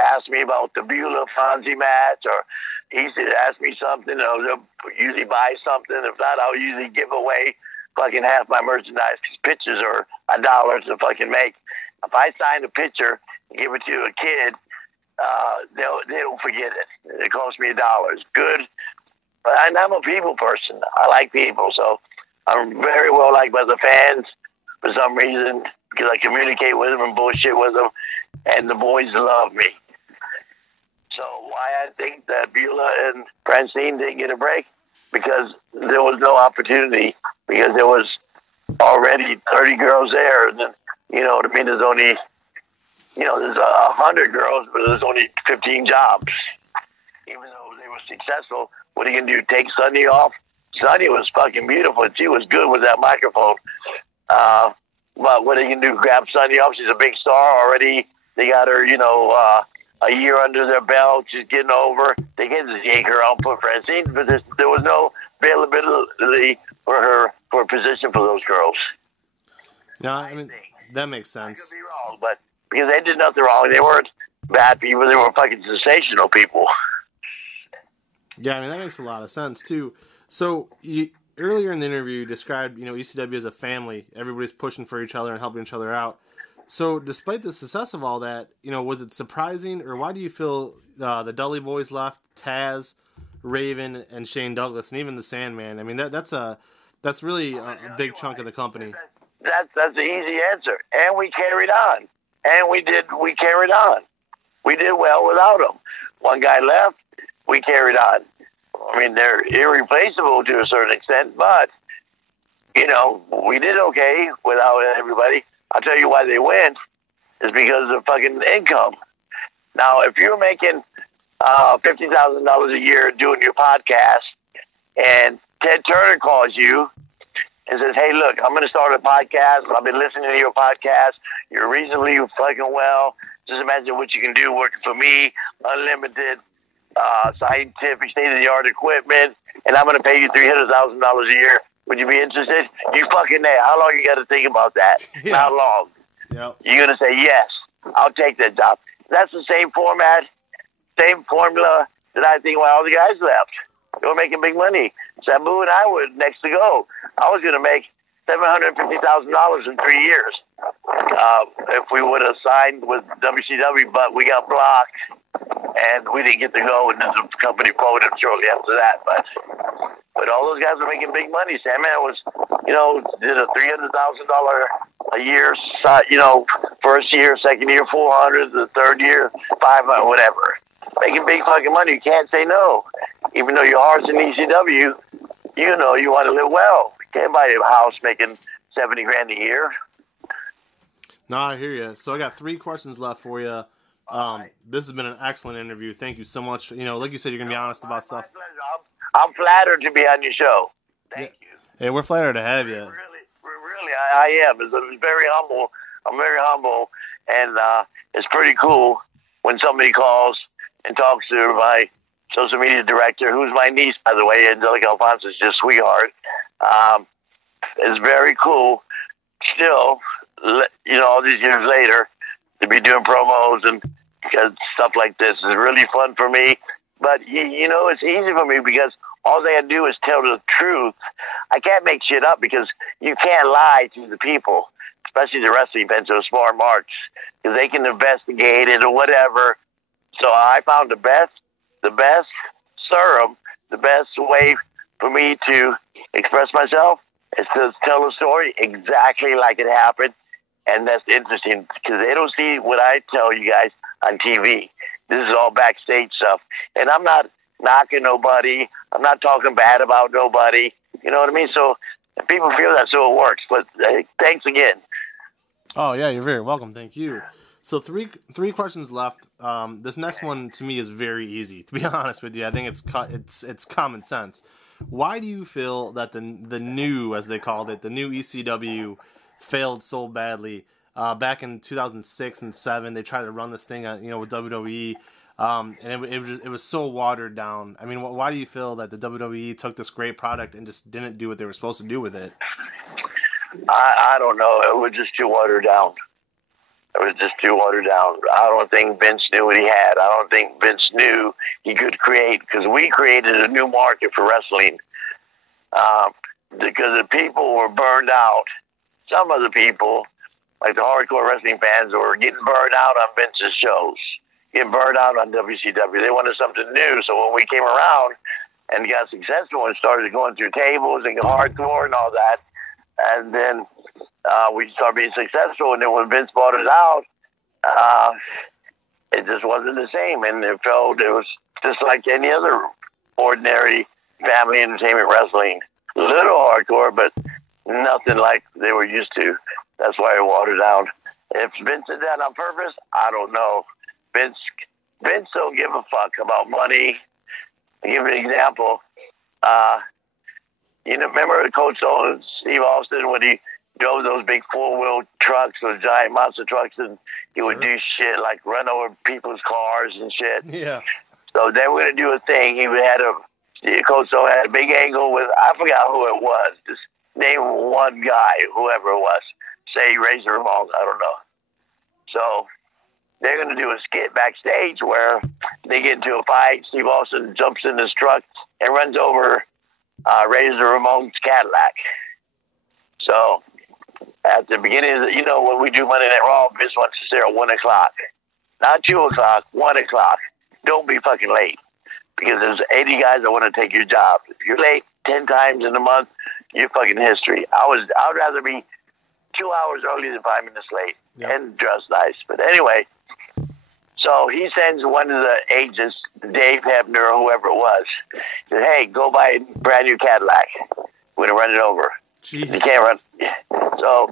ask me about the Beulah Fonzie match, or he said ask me something, or they'll usually buy something. If not, I'll usually give away fucking half my merchandise because pictures are $1 to fucking make. If I sign a picture and give it to a kid, they don't forget it. It costs me $1. Good. But I'm a people person. I like people, so I'm very well liked by the fans for some reason because I communicate with them and bullshit with them, and the boys love me. So why I think that Beulah and Francine didn't get a break? Because there was no opportunity, because there was already 30 girls there, and then, you know what I mean, there's only, you know, there's 100 girls, but there's only 15 jobs. Even though they were successful, what are you going to do, take Sunday off? Sunday was fucking beautiful. She was good with that microphone. But what are you going to do, grab Sunday off? She's a big star already. They got her, you know, a year under their belt. She's getting over. They can't just yank her out and put Francine, but there was no availability for her for a position for those girls. No, I mean, that makes sense. I could be wrong, but because they did nothing wrong. They weren't bad people. They were fucking sensational people. Yeah, I mean, that makes a lot of sense, too. So, earlier in the interview, you described, you know, ECW as a family. Everybody's pushing for each other and helping each other out. So, despite the success of all that, you know, was it surprising, or why do you feel the Dudley Boys left, Taz, Raven, and Shane Douglas, and even the Sandman? I mean, that's really a big chunk of the company. That's the easy answer. And we carried on. And we carried on. We did well without them. One guy left, we carried on. I mean, they're irreplaceable to a certain extent, but, you know, we did okay without everybody. I'll tell you why they went is because of fucking income. Now, if you're making $50,000 a year doing your podcast and Ted Turner calls you and says, hey, look, I'm going to start a podcast. I've been listening to your podcast. You're reasonably fucking well. Just imagine what you can do working for me, unlimited, scientific, state-of-the-art equipment, and I'm going to pay you $300,000 a year. Would you be interested? You fucking there. How long you got to think about that? Yeah. How long? Yep. You're going to say, yes, I'll take that job. That's the same format, same formula that I think why all the guys left. They were making big money. Sabu and I were next to go. I was going to make $750,000 in 3 years if we would have signed with WCW, but we got blocked and we didn't get to go, and the company folded shortly after that. But all those guys were making big money. Sandman was, you know, did a $300,000 a year, you know, first year, second year, 400, the third year, 500, whatever. Making big fucking money. You can't say no. Even though your heart's in ECW, you know you want to live well. You can't buy a house making $70,000 a year. No, I hear you. So I got 3 questions left for you. This has been an excellent interview. Thank you so much. You know, like you said, you're going to be honest about stuff. I'm flattered to be on your show. Thank you. Hey, we're flattered to have you. Really, I am. It's very humble. I'm very humble, and it's pretty cool when somebody calls and talks to my social media director, who's my niece, by the way, Angelica Alfonso, is just a sweetheart. It's very cool still, you know, all these years later, to be doing promos and because stuff like this is really fun for me. But, you know, it's easy for me because all they have to do is tell the truth. I can't make shit up because you can't lie to the people, especially the wrestling fans or smart marks, because they can investigate it or whatever. So I found the best serum, the best way for me to express myself is to tell a story exactly like it happened. And that's interesting because they don't see what I tell you guys on TV. This is all backstage stuff. And I'm not knocking nobody. I'm not talking bad about nobody. You know what I mean? So people feel that, so it works. But thanks again. Oh yeah, you're very welcome. Thank you. So three questions left. This next one to me is very easy. To be honest with you, I think it's common sense. Why do you feel that the new, as they called it, the new ECW failed so badly? Back in 2006 and 2007, they tried to run this thing on, with WWE, and it was so watered down. I mean, why do you feel that the WWE took this great product and just didn't do what they were supposed to do with it? I don't know. It was just too watered down. It was just too watered down. I don't think Vince knew what he had. I don't think Vince knew he could create, because we created a new market for wrestling, because the people were burned out. Some of the people, like the hardcore wrestling fans, were getting burned out on Vince's shows, getting burned out on WCW. They wanted something new. So when we came around and got successful and started going through tables and hardcore and all that, and then we started being successful, and then when Vince bought it out, it just wasn't the same, and it was just like any other ordinary family entertainment wrestling. A little hardcore, but nothing like they were used to. That's why it watered down. If Vince did that on purpose, I don't know. Vince don't give a fuck about money. I'll give you an example. Remember Coach Owens, Steve Austin, when he drove those big four-wheel trucks, those giant monster trucks, and he would do shit like run over people's cars and shit. Yeah. So they were going to do a thing. Coach Owens had a big angle with, I forgot who it was. Just name one guy, whoever it was. Say Razor Ramon, I don't know. So they're going to do a skit backstage where they get into a fight. Steve Austin jumps in his truck and runs over Razor Ramon's Cadillac. So at the beginning of when we do Monday Night Raw, Vince wants to stay at 1 o'clock. Not 2 o'clock, 1 o'clock. Don't be fucking late, because there's 80 guys that want to take your job. If you're late 10 times in a month, you're fucking history. I'd rather be 2 hours early than 5 minutes late. Yep. And dress nice. But anyway, so he sends one of the agents, Dave Hebner or whoever it was, said, hey, go buy a brand new Cadillac. We're going to run it over. Jeez. You can't run. So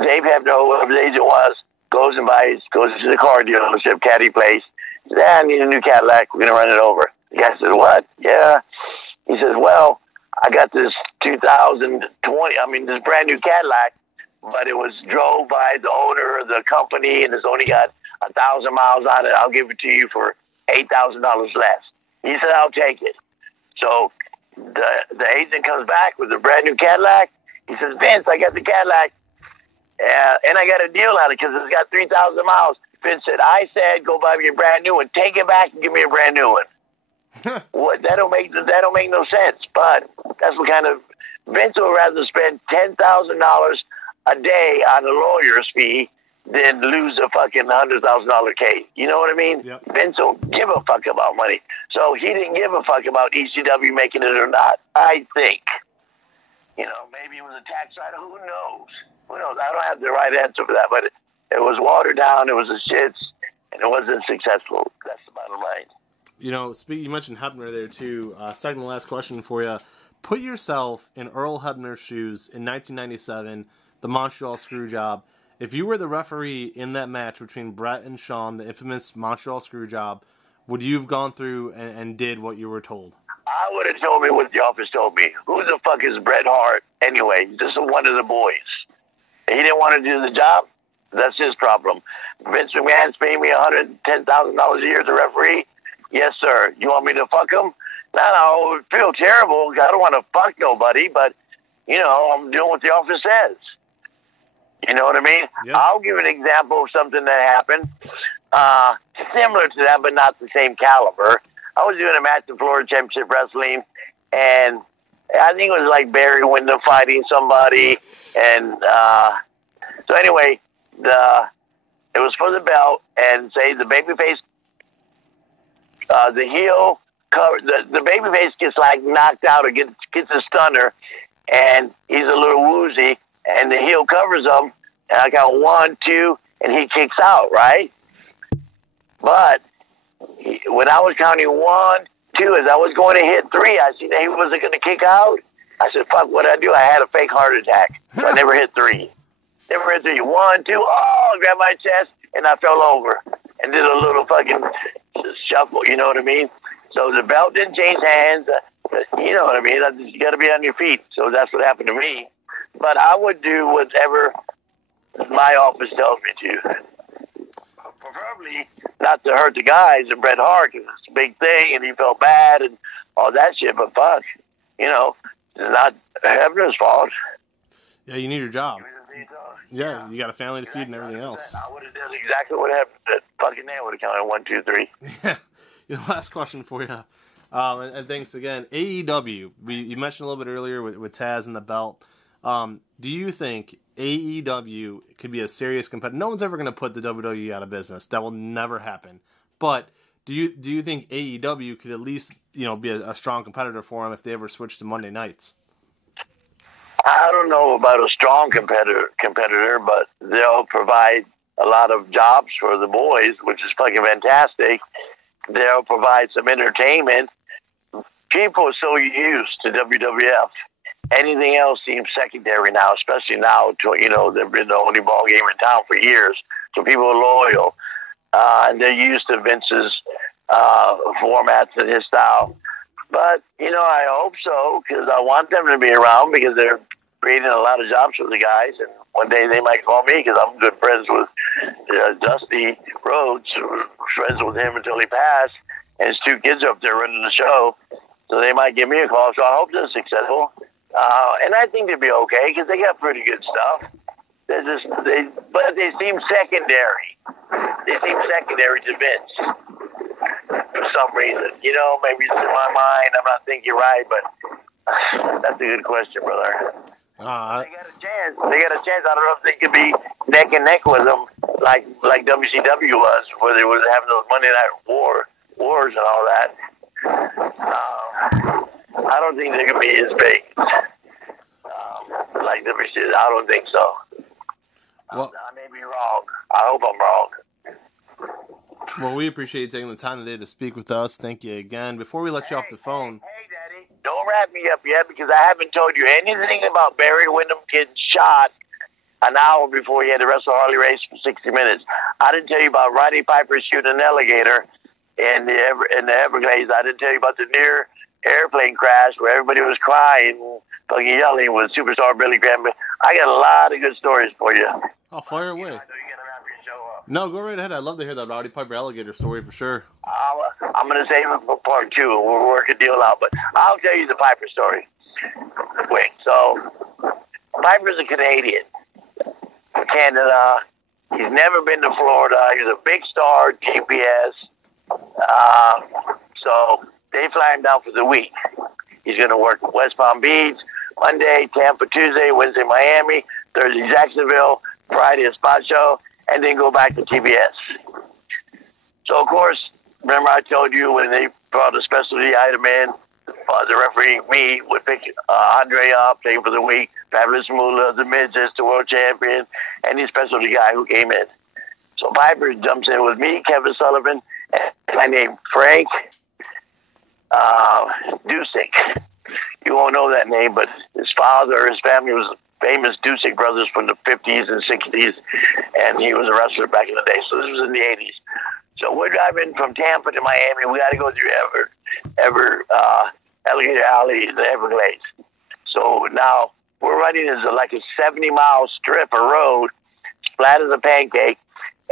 Dave Hebner, whoever the agent was, goes to the car dealership, caddy place. He says, I need a new Cadillac. We're going to run it over. The guy says, what? Yeah. He says, well, I got this this brand new Cadillac, but it was drove by the owner of the company, and it's only got 1,000 miles on it. I'll give it to you for $8,000 less. He said, I'll take it. So the agent comes back with a brand new Cadillac. He says, Vince, I got the Cadillac, and I got a deal on it because it's got 3,000 miles. Vince said, I said, go buy me a brand new one. Take it back and give me a brand new one. What? That don't make no sense. But that's what kind of Vince would rather spend $10,000 a day on a lawyer's fee than lose a fucking $100,000 case. You know what I mean? Yep. Vince don't give a fuck about money. So he didn't give a fuck about ECW making it or not, I think. Maybe it was a tax writer. Who knows? Who knows? I don't have the right answer for that, but it was watered down. It was a shits, and it wasn't successful. That's the bottom line. You mentioned Hebner there too. Second to last question for you. Put yourself in Earl Hebner's shoes in 1997, the Montreal Screwjob. If you were the referee in that match between Brett and Shawn, the infamous Montreal Screwjob, would you have gone through and did what you were told? I would have told me what the office told me. Who the fuck is Bret Hart anyway? Just one of the boys. He didn't want to do the job. That's his problem. Vince McMahon's paying me $110,000 a year as a referee. Yes, sir. You want me to fuck him? No, I feel terrible. I don't want to fuck nobody, but, I'm doing what the office says. You know what I mean? Yep. I'll give an example of something that happened. Similar to that, but not the same caliber. I was doing a match in Florida Championship Wrestling, and I think it was like Barry Windham fighting somebody. And so anyway, it was for the belt, and say the babyface, the heel cover, the babyface gets like knocked out or gets a stunner, and he's a little woozy, and the heel covers him, and I got 1, 2, and he kicks out, right? But when I was counting 1, too, as I was going to hit 3, I seen that he wasn't going to kick out. I said, fuck, what'd I do? I had a fake heart attack. So I never hit 3. Never hit 3. 1, 2, oh, grabbed my chest, and I fell over and did a little fucking shuffle, you know what I mean? So the belt didn't change hands. You know what I mean? You got to be on your feet. So that's what happened to me. But I would do whatever my office tells me to. Preferably not to hurt the guys and Bret Hart, because it's a big thing, and he felt bad and all that shit. But fuck, you know, it's not Hebner's fault. Yeah, you need your job. Yeah, you got a family to feed and everything else. I would have done exactly what happened. That fucking man would have counted 1, 2, 3. Yeah. Last question for you. And thanks again. AEW, you mentioned a little bit earlier with Taz and the belt. Do you think AEW could be a serious competitor? No one's ever going to put the WWE out of business. That will never happen. But do you think AEW could at least be a strong competitor for them if they ever switch to Monday nights? I don't know about a strong competitor, but they'll provide a lot of jobs for the boys, which is fucking fantastic. They'll provide some entertainment. People are so used to WWF. Anything else seems secondary now, especially now. They've been the only ball game in town for years, so people are loyal, and they're used to Vince's formats and his style. But I hope so, because I want them to be around, because they're creating a lot of jobs for the guys, and one day they might call me, because I'm good friends with Dusty Rhodes, friends with him until he passed, and his 2 kids are up there running the show, so they might give me a call. So I hope they're successful. And I think they'll be okay, because they got pretty good stuff. But they seem secondary. They seem secondary to Vince for some reason. Maybe it's in my mind. I'm not thinking right, but that's a good question, brother. They got a chance. I don't know if they could be neck and neck with them, like WCW was, where they were having those Monday Night wars and all that. I don't think they could be as big like WCW. I don't think so. Well, I may be wrong. I hope I'm wrong. Well, we appreciate you taking the time today to speak with us. Thank you again. Before we let you off the phone... Hey, Daddy, don't wrap me up yet, because I haven't told you anything about Barry Windham getting shot an hour before he had to wrestle Harley Race for 60 minutes. I didn't tell you about Roddy Piper shooting an alligator in the Everglades. I didn't tell you about the near airplane crash where everybody was crying, fucking yelling with superstar Billy Graham. I got a lot of good stories for you. I'll fire away. I know you got to wrap your show up. No, go right ahead. I'd love to hear that Roddy Piper alligator story for sure. I'm going to save it for part 2. We'll work a deal out, but I'll tell you the Piper story quick. So, Piper's a Canadian, Canada. He's never been to Florida. He's a big star at GPS. So they fly him down for the week. He's going to work West Palm Beach, Monday, Tampa, Tuesday, Wednesday, Miami, Thursday, Jacksonville, Friday, a spot show, and then go back to TBS. So, of course, remember I told you when they brought a specialty item in, the referee, me, would pick Andre up, take him for the week, Fabulous Moolah, the Midgets, the world champion, and the specialty guy who came in. So Piper jumps in with me, Kevin Sullivan, and a guy named Frank Dusek. You won't know that name, but his family was famous Dusek brothers from the 50s and 60s, and he was a wrestler back in the day. So this was in the 80s. So we're driving from Tampa to Miami. We got to go through Alligator Alley in the Everglades. So now we're running like a 70-mile strip of road, it's flat as a pancake,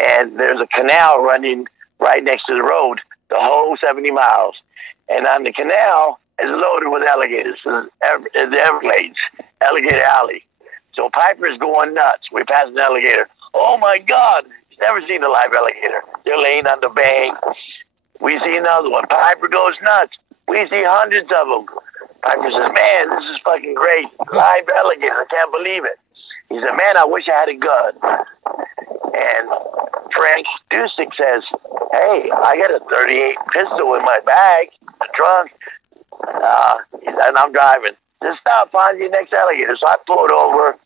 and there's a canal running right next to the road, the whole 70 miles. And on the canal is loaded with alligators. So the Everglades, Alligator Alley. So Piper's going nuts. We pass an alligator. Oh my God! He's never seen a live alligator. They're laying on the bank. We see another one. Piper goes nuts. We see hundreds of them. Piper says, "Man, this is fucking great. Live alligator. I can't believe it." He said, "Man, I wish I had a gun." And Frank Dusek says, "Hey, I got a .38 pistol in my bag, the trunk." And I'm driving. Just stop, find your next alligator. So I pulled over.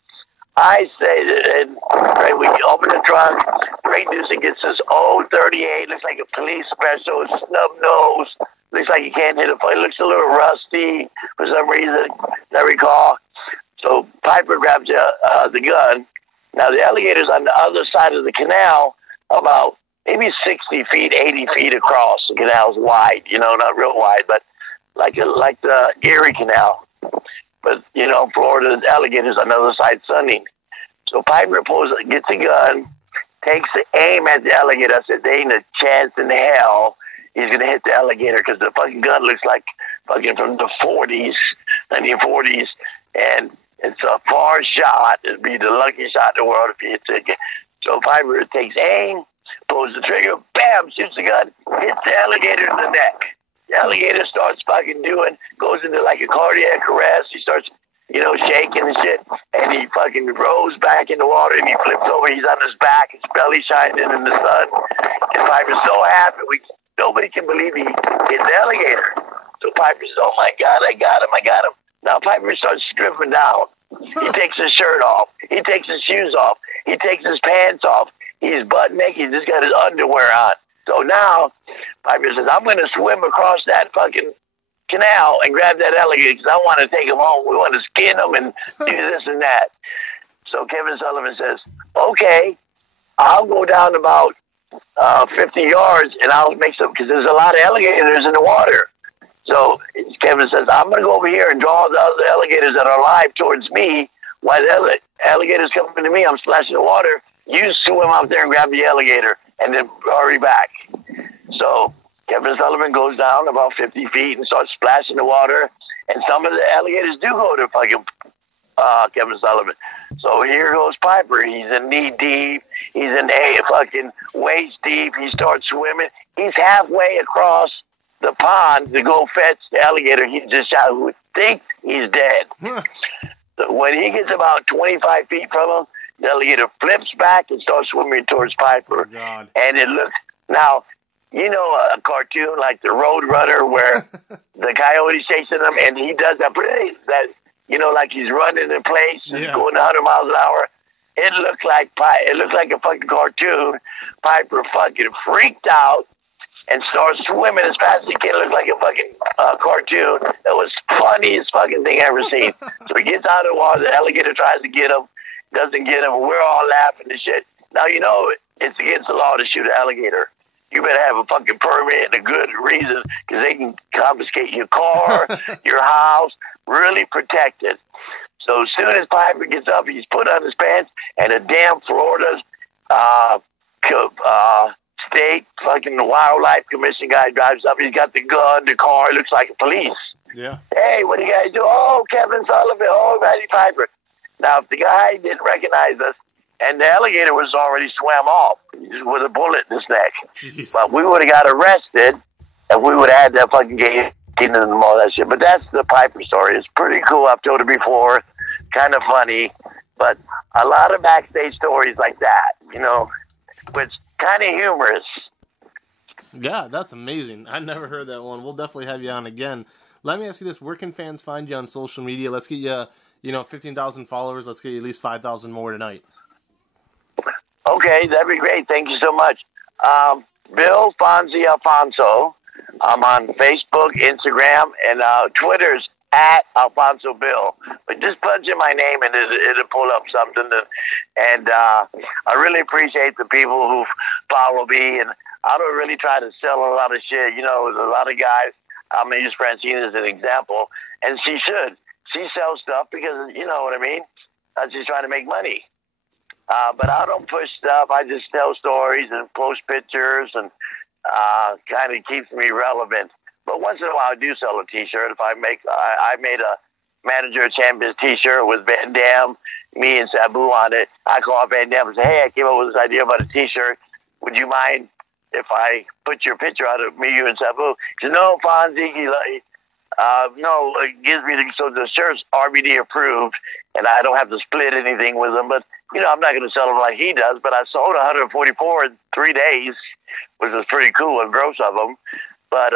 I say that, and right, we open the trunk. Frank Dusek gets this old .38, looks like a police special, snub nose, Looks like he can't hit a fight. It looks a little rusty for some reason, I recall. So Piper grabs the gun. Now the alligator's on the other side of the canal, about maybe 60 feet, 80 feet across. The canal's wide, not real wide, but like the Erie Canal. But, Florida's alligators on the other side sunning. So Piper gets a gun, takes the aim at the alligator. I said, there ain't a chance in hell he's going to hit the alligator because the fucking gun looks like fucking from the 1940s. And it's a far shot. It'd be the luckiest shot in the world if he hits it. So Piper takes aim, pulls the trigger, bam, shoots the gun, hits the alligator in the neck. The alligator starts fucking goes into like a cardiac arrest. He starts, shaking and shit. And he fucking rolls back in the water and he flips over. He's on his back, his belly shining in the sun. And Piper's so happy. Nobody can believe he hit the alligator. So Piper says, oh my God, I got him. Now Piper starts stripping down. He takes his shirt off. He takes his shoes off. He takes his pants off. He's butt naked. He's just got his underwear on. So now Piper says, I'm going to swim across that fucking canal and grab that alligator because I want to take him home. We want to skin him and do this and that. So Kevin Sullivan says, okay, I'll go down about 50 yards and I'll make some, because there's a lot of alligators in the water. So Kevin says, I'm going to go over here and draw the other alligators that are alive towards me. While the alligator's coming to me, I'm splashing the water. You swim out there and grab the alligator and then hurry back. So Kevin Sullivan goes down about 50 feet and starts splashing the water. And some of the alligators do go to fucking Kevin Sullivan. So here goes Piper. He's in knee deep. He's in fucking waist deep. He starts swimming. He's halfway across the pond to go fetch the alligator he just shot, who thinks he's dead. So when he gets about 25 feet from him, the alligator flips back and starts swimming towards Piper. God. And it looks, now, a cartoon like the Road Runner where the coyote's chasing him and he does that, like he's running in place and going 100 miles an hour. It looked like a fucking cartoon. Piper fucking freaked out and starts swimming as fast as he can. It looked like a fucking cartoon. That was the funniest fucking thing I ever seen. So he gets out of the water. The alligator tries to get him. Doesn't get him. We're all laughing and shit. Now, it's against the law to shoot an alligator. You better have a fucking permit and a good reason because they can confiscate your car, your house, really protect it. So as soon as Piper gets up, he's put on his pants and a damn Florida's state fucking wildlife commission guy drives up. He's got the gun, the car. It looks like a police. Yeah. Hey, what do you guys do? Oh, Kevin Sullivan. Oh, Matty Piper. Now, if the guy didn't recognize us, and the alligator was already swam off with a bullet in his neck, Jeez. but we would have got arrested if we would have had that fucking game and all that shit. But that's the Piper story. It's pretty cool. I've told it before. Kind of funny, but a lot of backstage stories like that, which kind of humorous. Yeah, that's amazing. I never heard that one. We'll definitely have you on again. Let me ask you this: where can fans find you on social media? Let's get you, 15,000 followers. Let's get you at least 5,000 more tonight. Okay, that'd be great. Thank you so much. Bill Fonzie Alfonso. I'm on Facebook, Instagram, and Twitter's at Alfonso Bill. But just punch in my name and it'll pull up something. And I really appreciate the people who follow me. And I don't really try to sell a lot of shit. There's a lot of guys. I'm going to use Francine as an example. And she should. She sells stuff because, you know what I mean? She's trying to make money. But I don't push stuff. I just tell stories and post pictures and kind of keeps me relevant. But once in a while, I do sell a T-shirt. If I made a Manager of Champions T-shirt with Van Dam, me and Sabu on it. I call Van Dam and say, hey, I came up with this idea about a T-shirt. Would you mind if I put your picture out of me, you, and Sabu? He said, no, Fonzie. No, it gives me so the shirt's RBD approved, and I don't have to split anything with them. But, I'm not going to sell them like he does. But I sold 144 in 3 days, which was pretty cool and gross of them. But,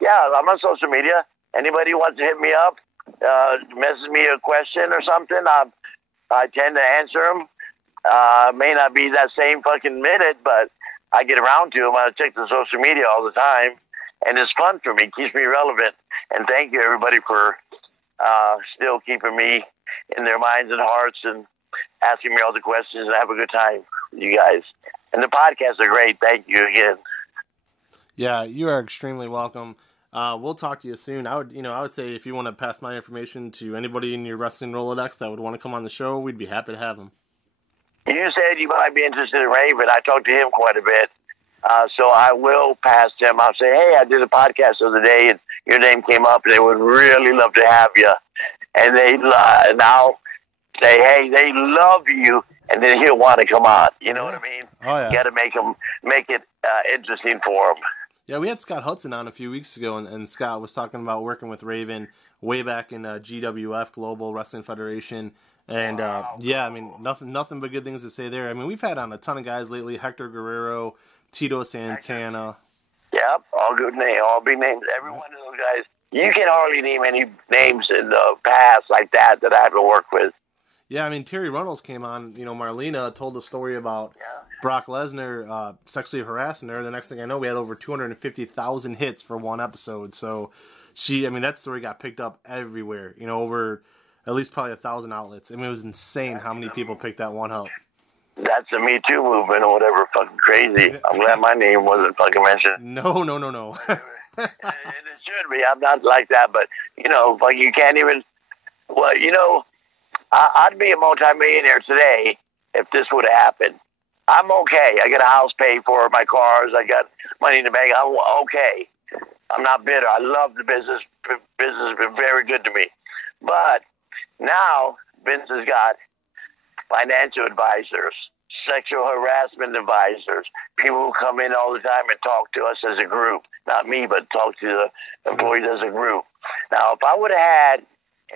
yeah, I'm on social media. Anybody wants to hit me up, message me a question or something, I tend to answer them. May not be that same fucking minute, but I get around to them. I check the social media all the time. and it's fun for me. Keeps me relevant. And thank you, everybody, for still keeping me in their minds and hearts and asking me all the questions, and have a good time with you guys. And the podcasts are great. Thank you again. Yeah, you are extremely welcome. We'll talk to you soon. I would say if you want to pass my information to anybody in your wrestling Rolodex that would want to come on the show, we'd be happy to have them. You said you might be interested in Raven. I talked to him quite a bit. So I will pass him. I'll say, hey, I did a podcast the other day, and your name came up, and they would really love to have you. And and I'll say, hey, they love you, and then he'll want to come on. You know what I mean? Oh, yeah. You got to make it interesting for him. Yeah, we had Scott Hudson on a few weeks ago, and Scott was talking about working with Raven way back in GWF, Global Wrestling Federation. And, yeah, I mean, nothing but good things to say there. I mean, we've had on a ton of guys lately, Hector Guerrero, Tito Santana. Yep, all good names, all big names. Every one of those guys. You can hardly name any names in the past like that I haven't worked with. Yeah, I mean, Terry Runnels came on. Marlena told a story about Brock Lesnar sexually harassing her. The next thing I know, we had over 250,000 hits for one episode. So that story got picked up everywhere, over at least probably 1,000 outlets. I mean, it was insane how many people picked that one up. That's the Me Too movement or whatever, fucking crazy. I'm glad my name wasn't fucking mentioned. No. It should be. I'm not like that, but, you can't even, I'd be a multimillionaire today if this would have happened. I'm okay. I got a house paid for, my cars, I got money in the bank. I'm okay. I'm not bitter. I love the business. Business has been very good to me. But now Vince has got financial advisors, sexual harassment advisors, people who come in all the time and talk to us as a group. Not me, but talk to the employees as a group. Now, if I would have had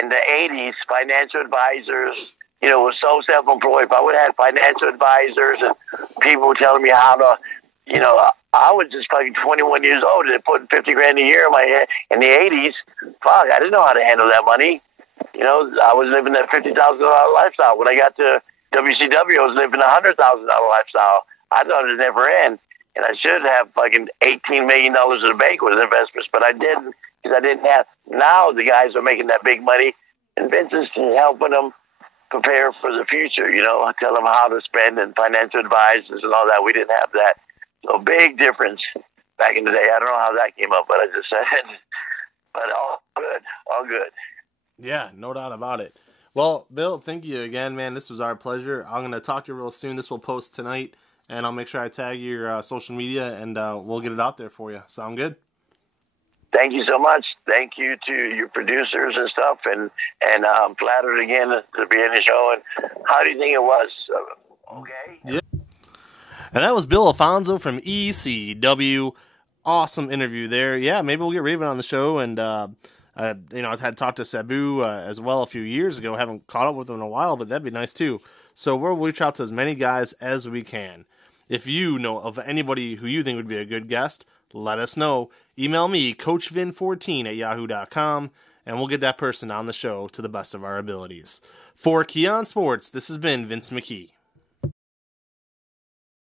in the 80s financial advisors, was so self-employed, if I would have had financial advisors and people telling me how to, I was just fucking 21 years old and putting $50,000 a year in my head. In the 80s, fuck, I didn't know how to handle that money. I was living that $50,000 lifestyle. When I got to WCW, I was living a $100,000 lifestyle. I thought it would never end. And I should have fucking $18 million in the bank with investments, but I didn't, because I didn't have. Now the guys are making that big money, and Vince is helping them prepare for the future. I tell them how to spend and financial advisors and all that. We didn't have that. So big difference back in the day. I don't know how that came up, but I just said it. But all good. Yeah, no doubt about it. Well, Bill, thank you again, man. This was our pleasure. I'm going to talk to you real soon. This will post tonight, and I'll make sure I tag your social media, and we'll get it out there for you. Sound good? Thank you so much. Thank you to your producers and stuff, and I'm flattered again to be in the show. And how do you think it was? Okay? Yeah. And that was Bill Alfonso from ECW. Awesome interview there. Yeah, maybe we'll get Raven on the show, and I've had talked to Sabu as well a few years ago. Haven't caught up with him in a while, but that'd be nice too. So we'll reach out to as many guys as we can. If you know of anybody who you think would be a good guest, let us know. Email me, coachvin14@yahoo.com, and we'll get that person on the show to the best of our abilities. For Keon Sports, this has been Vince McKee.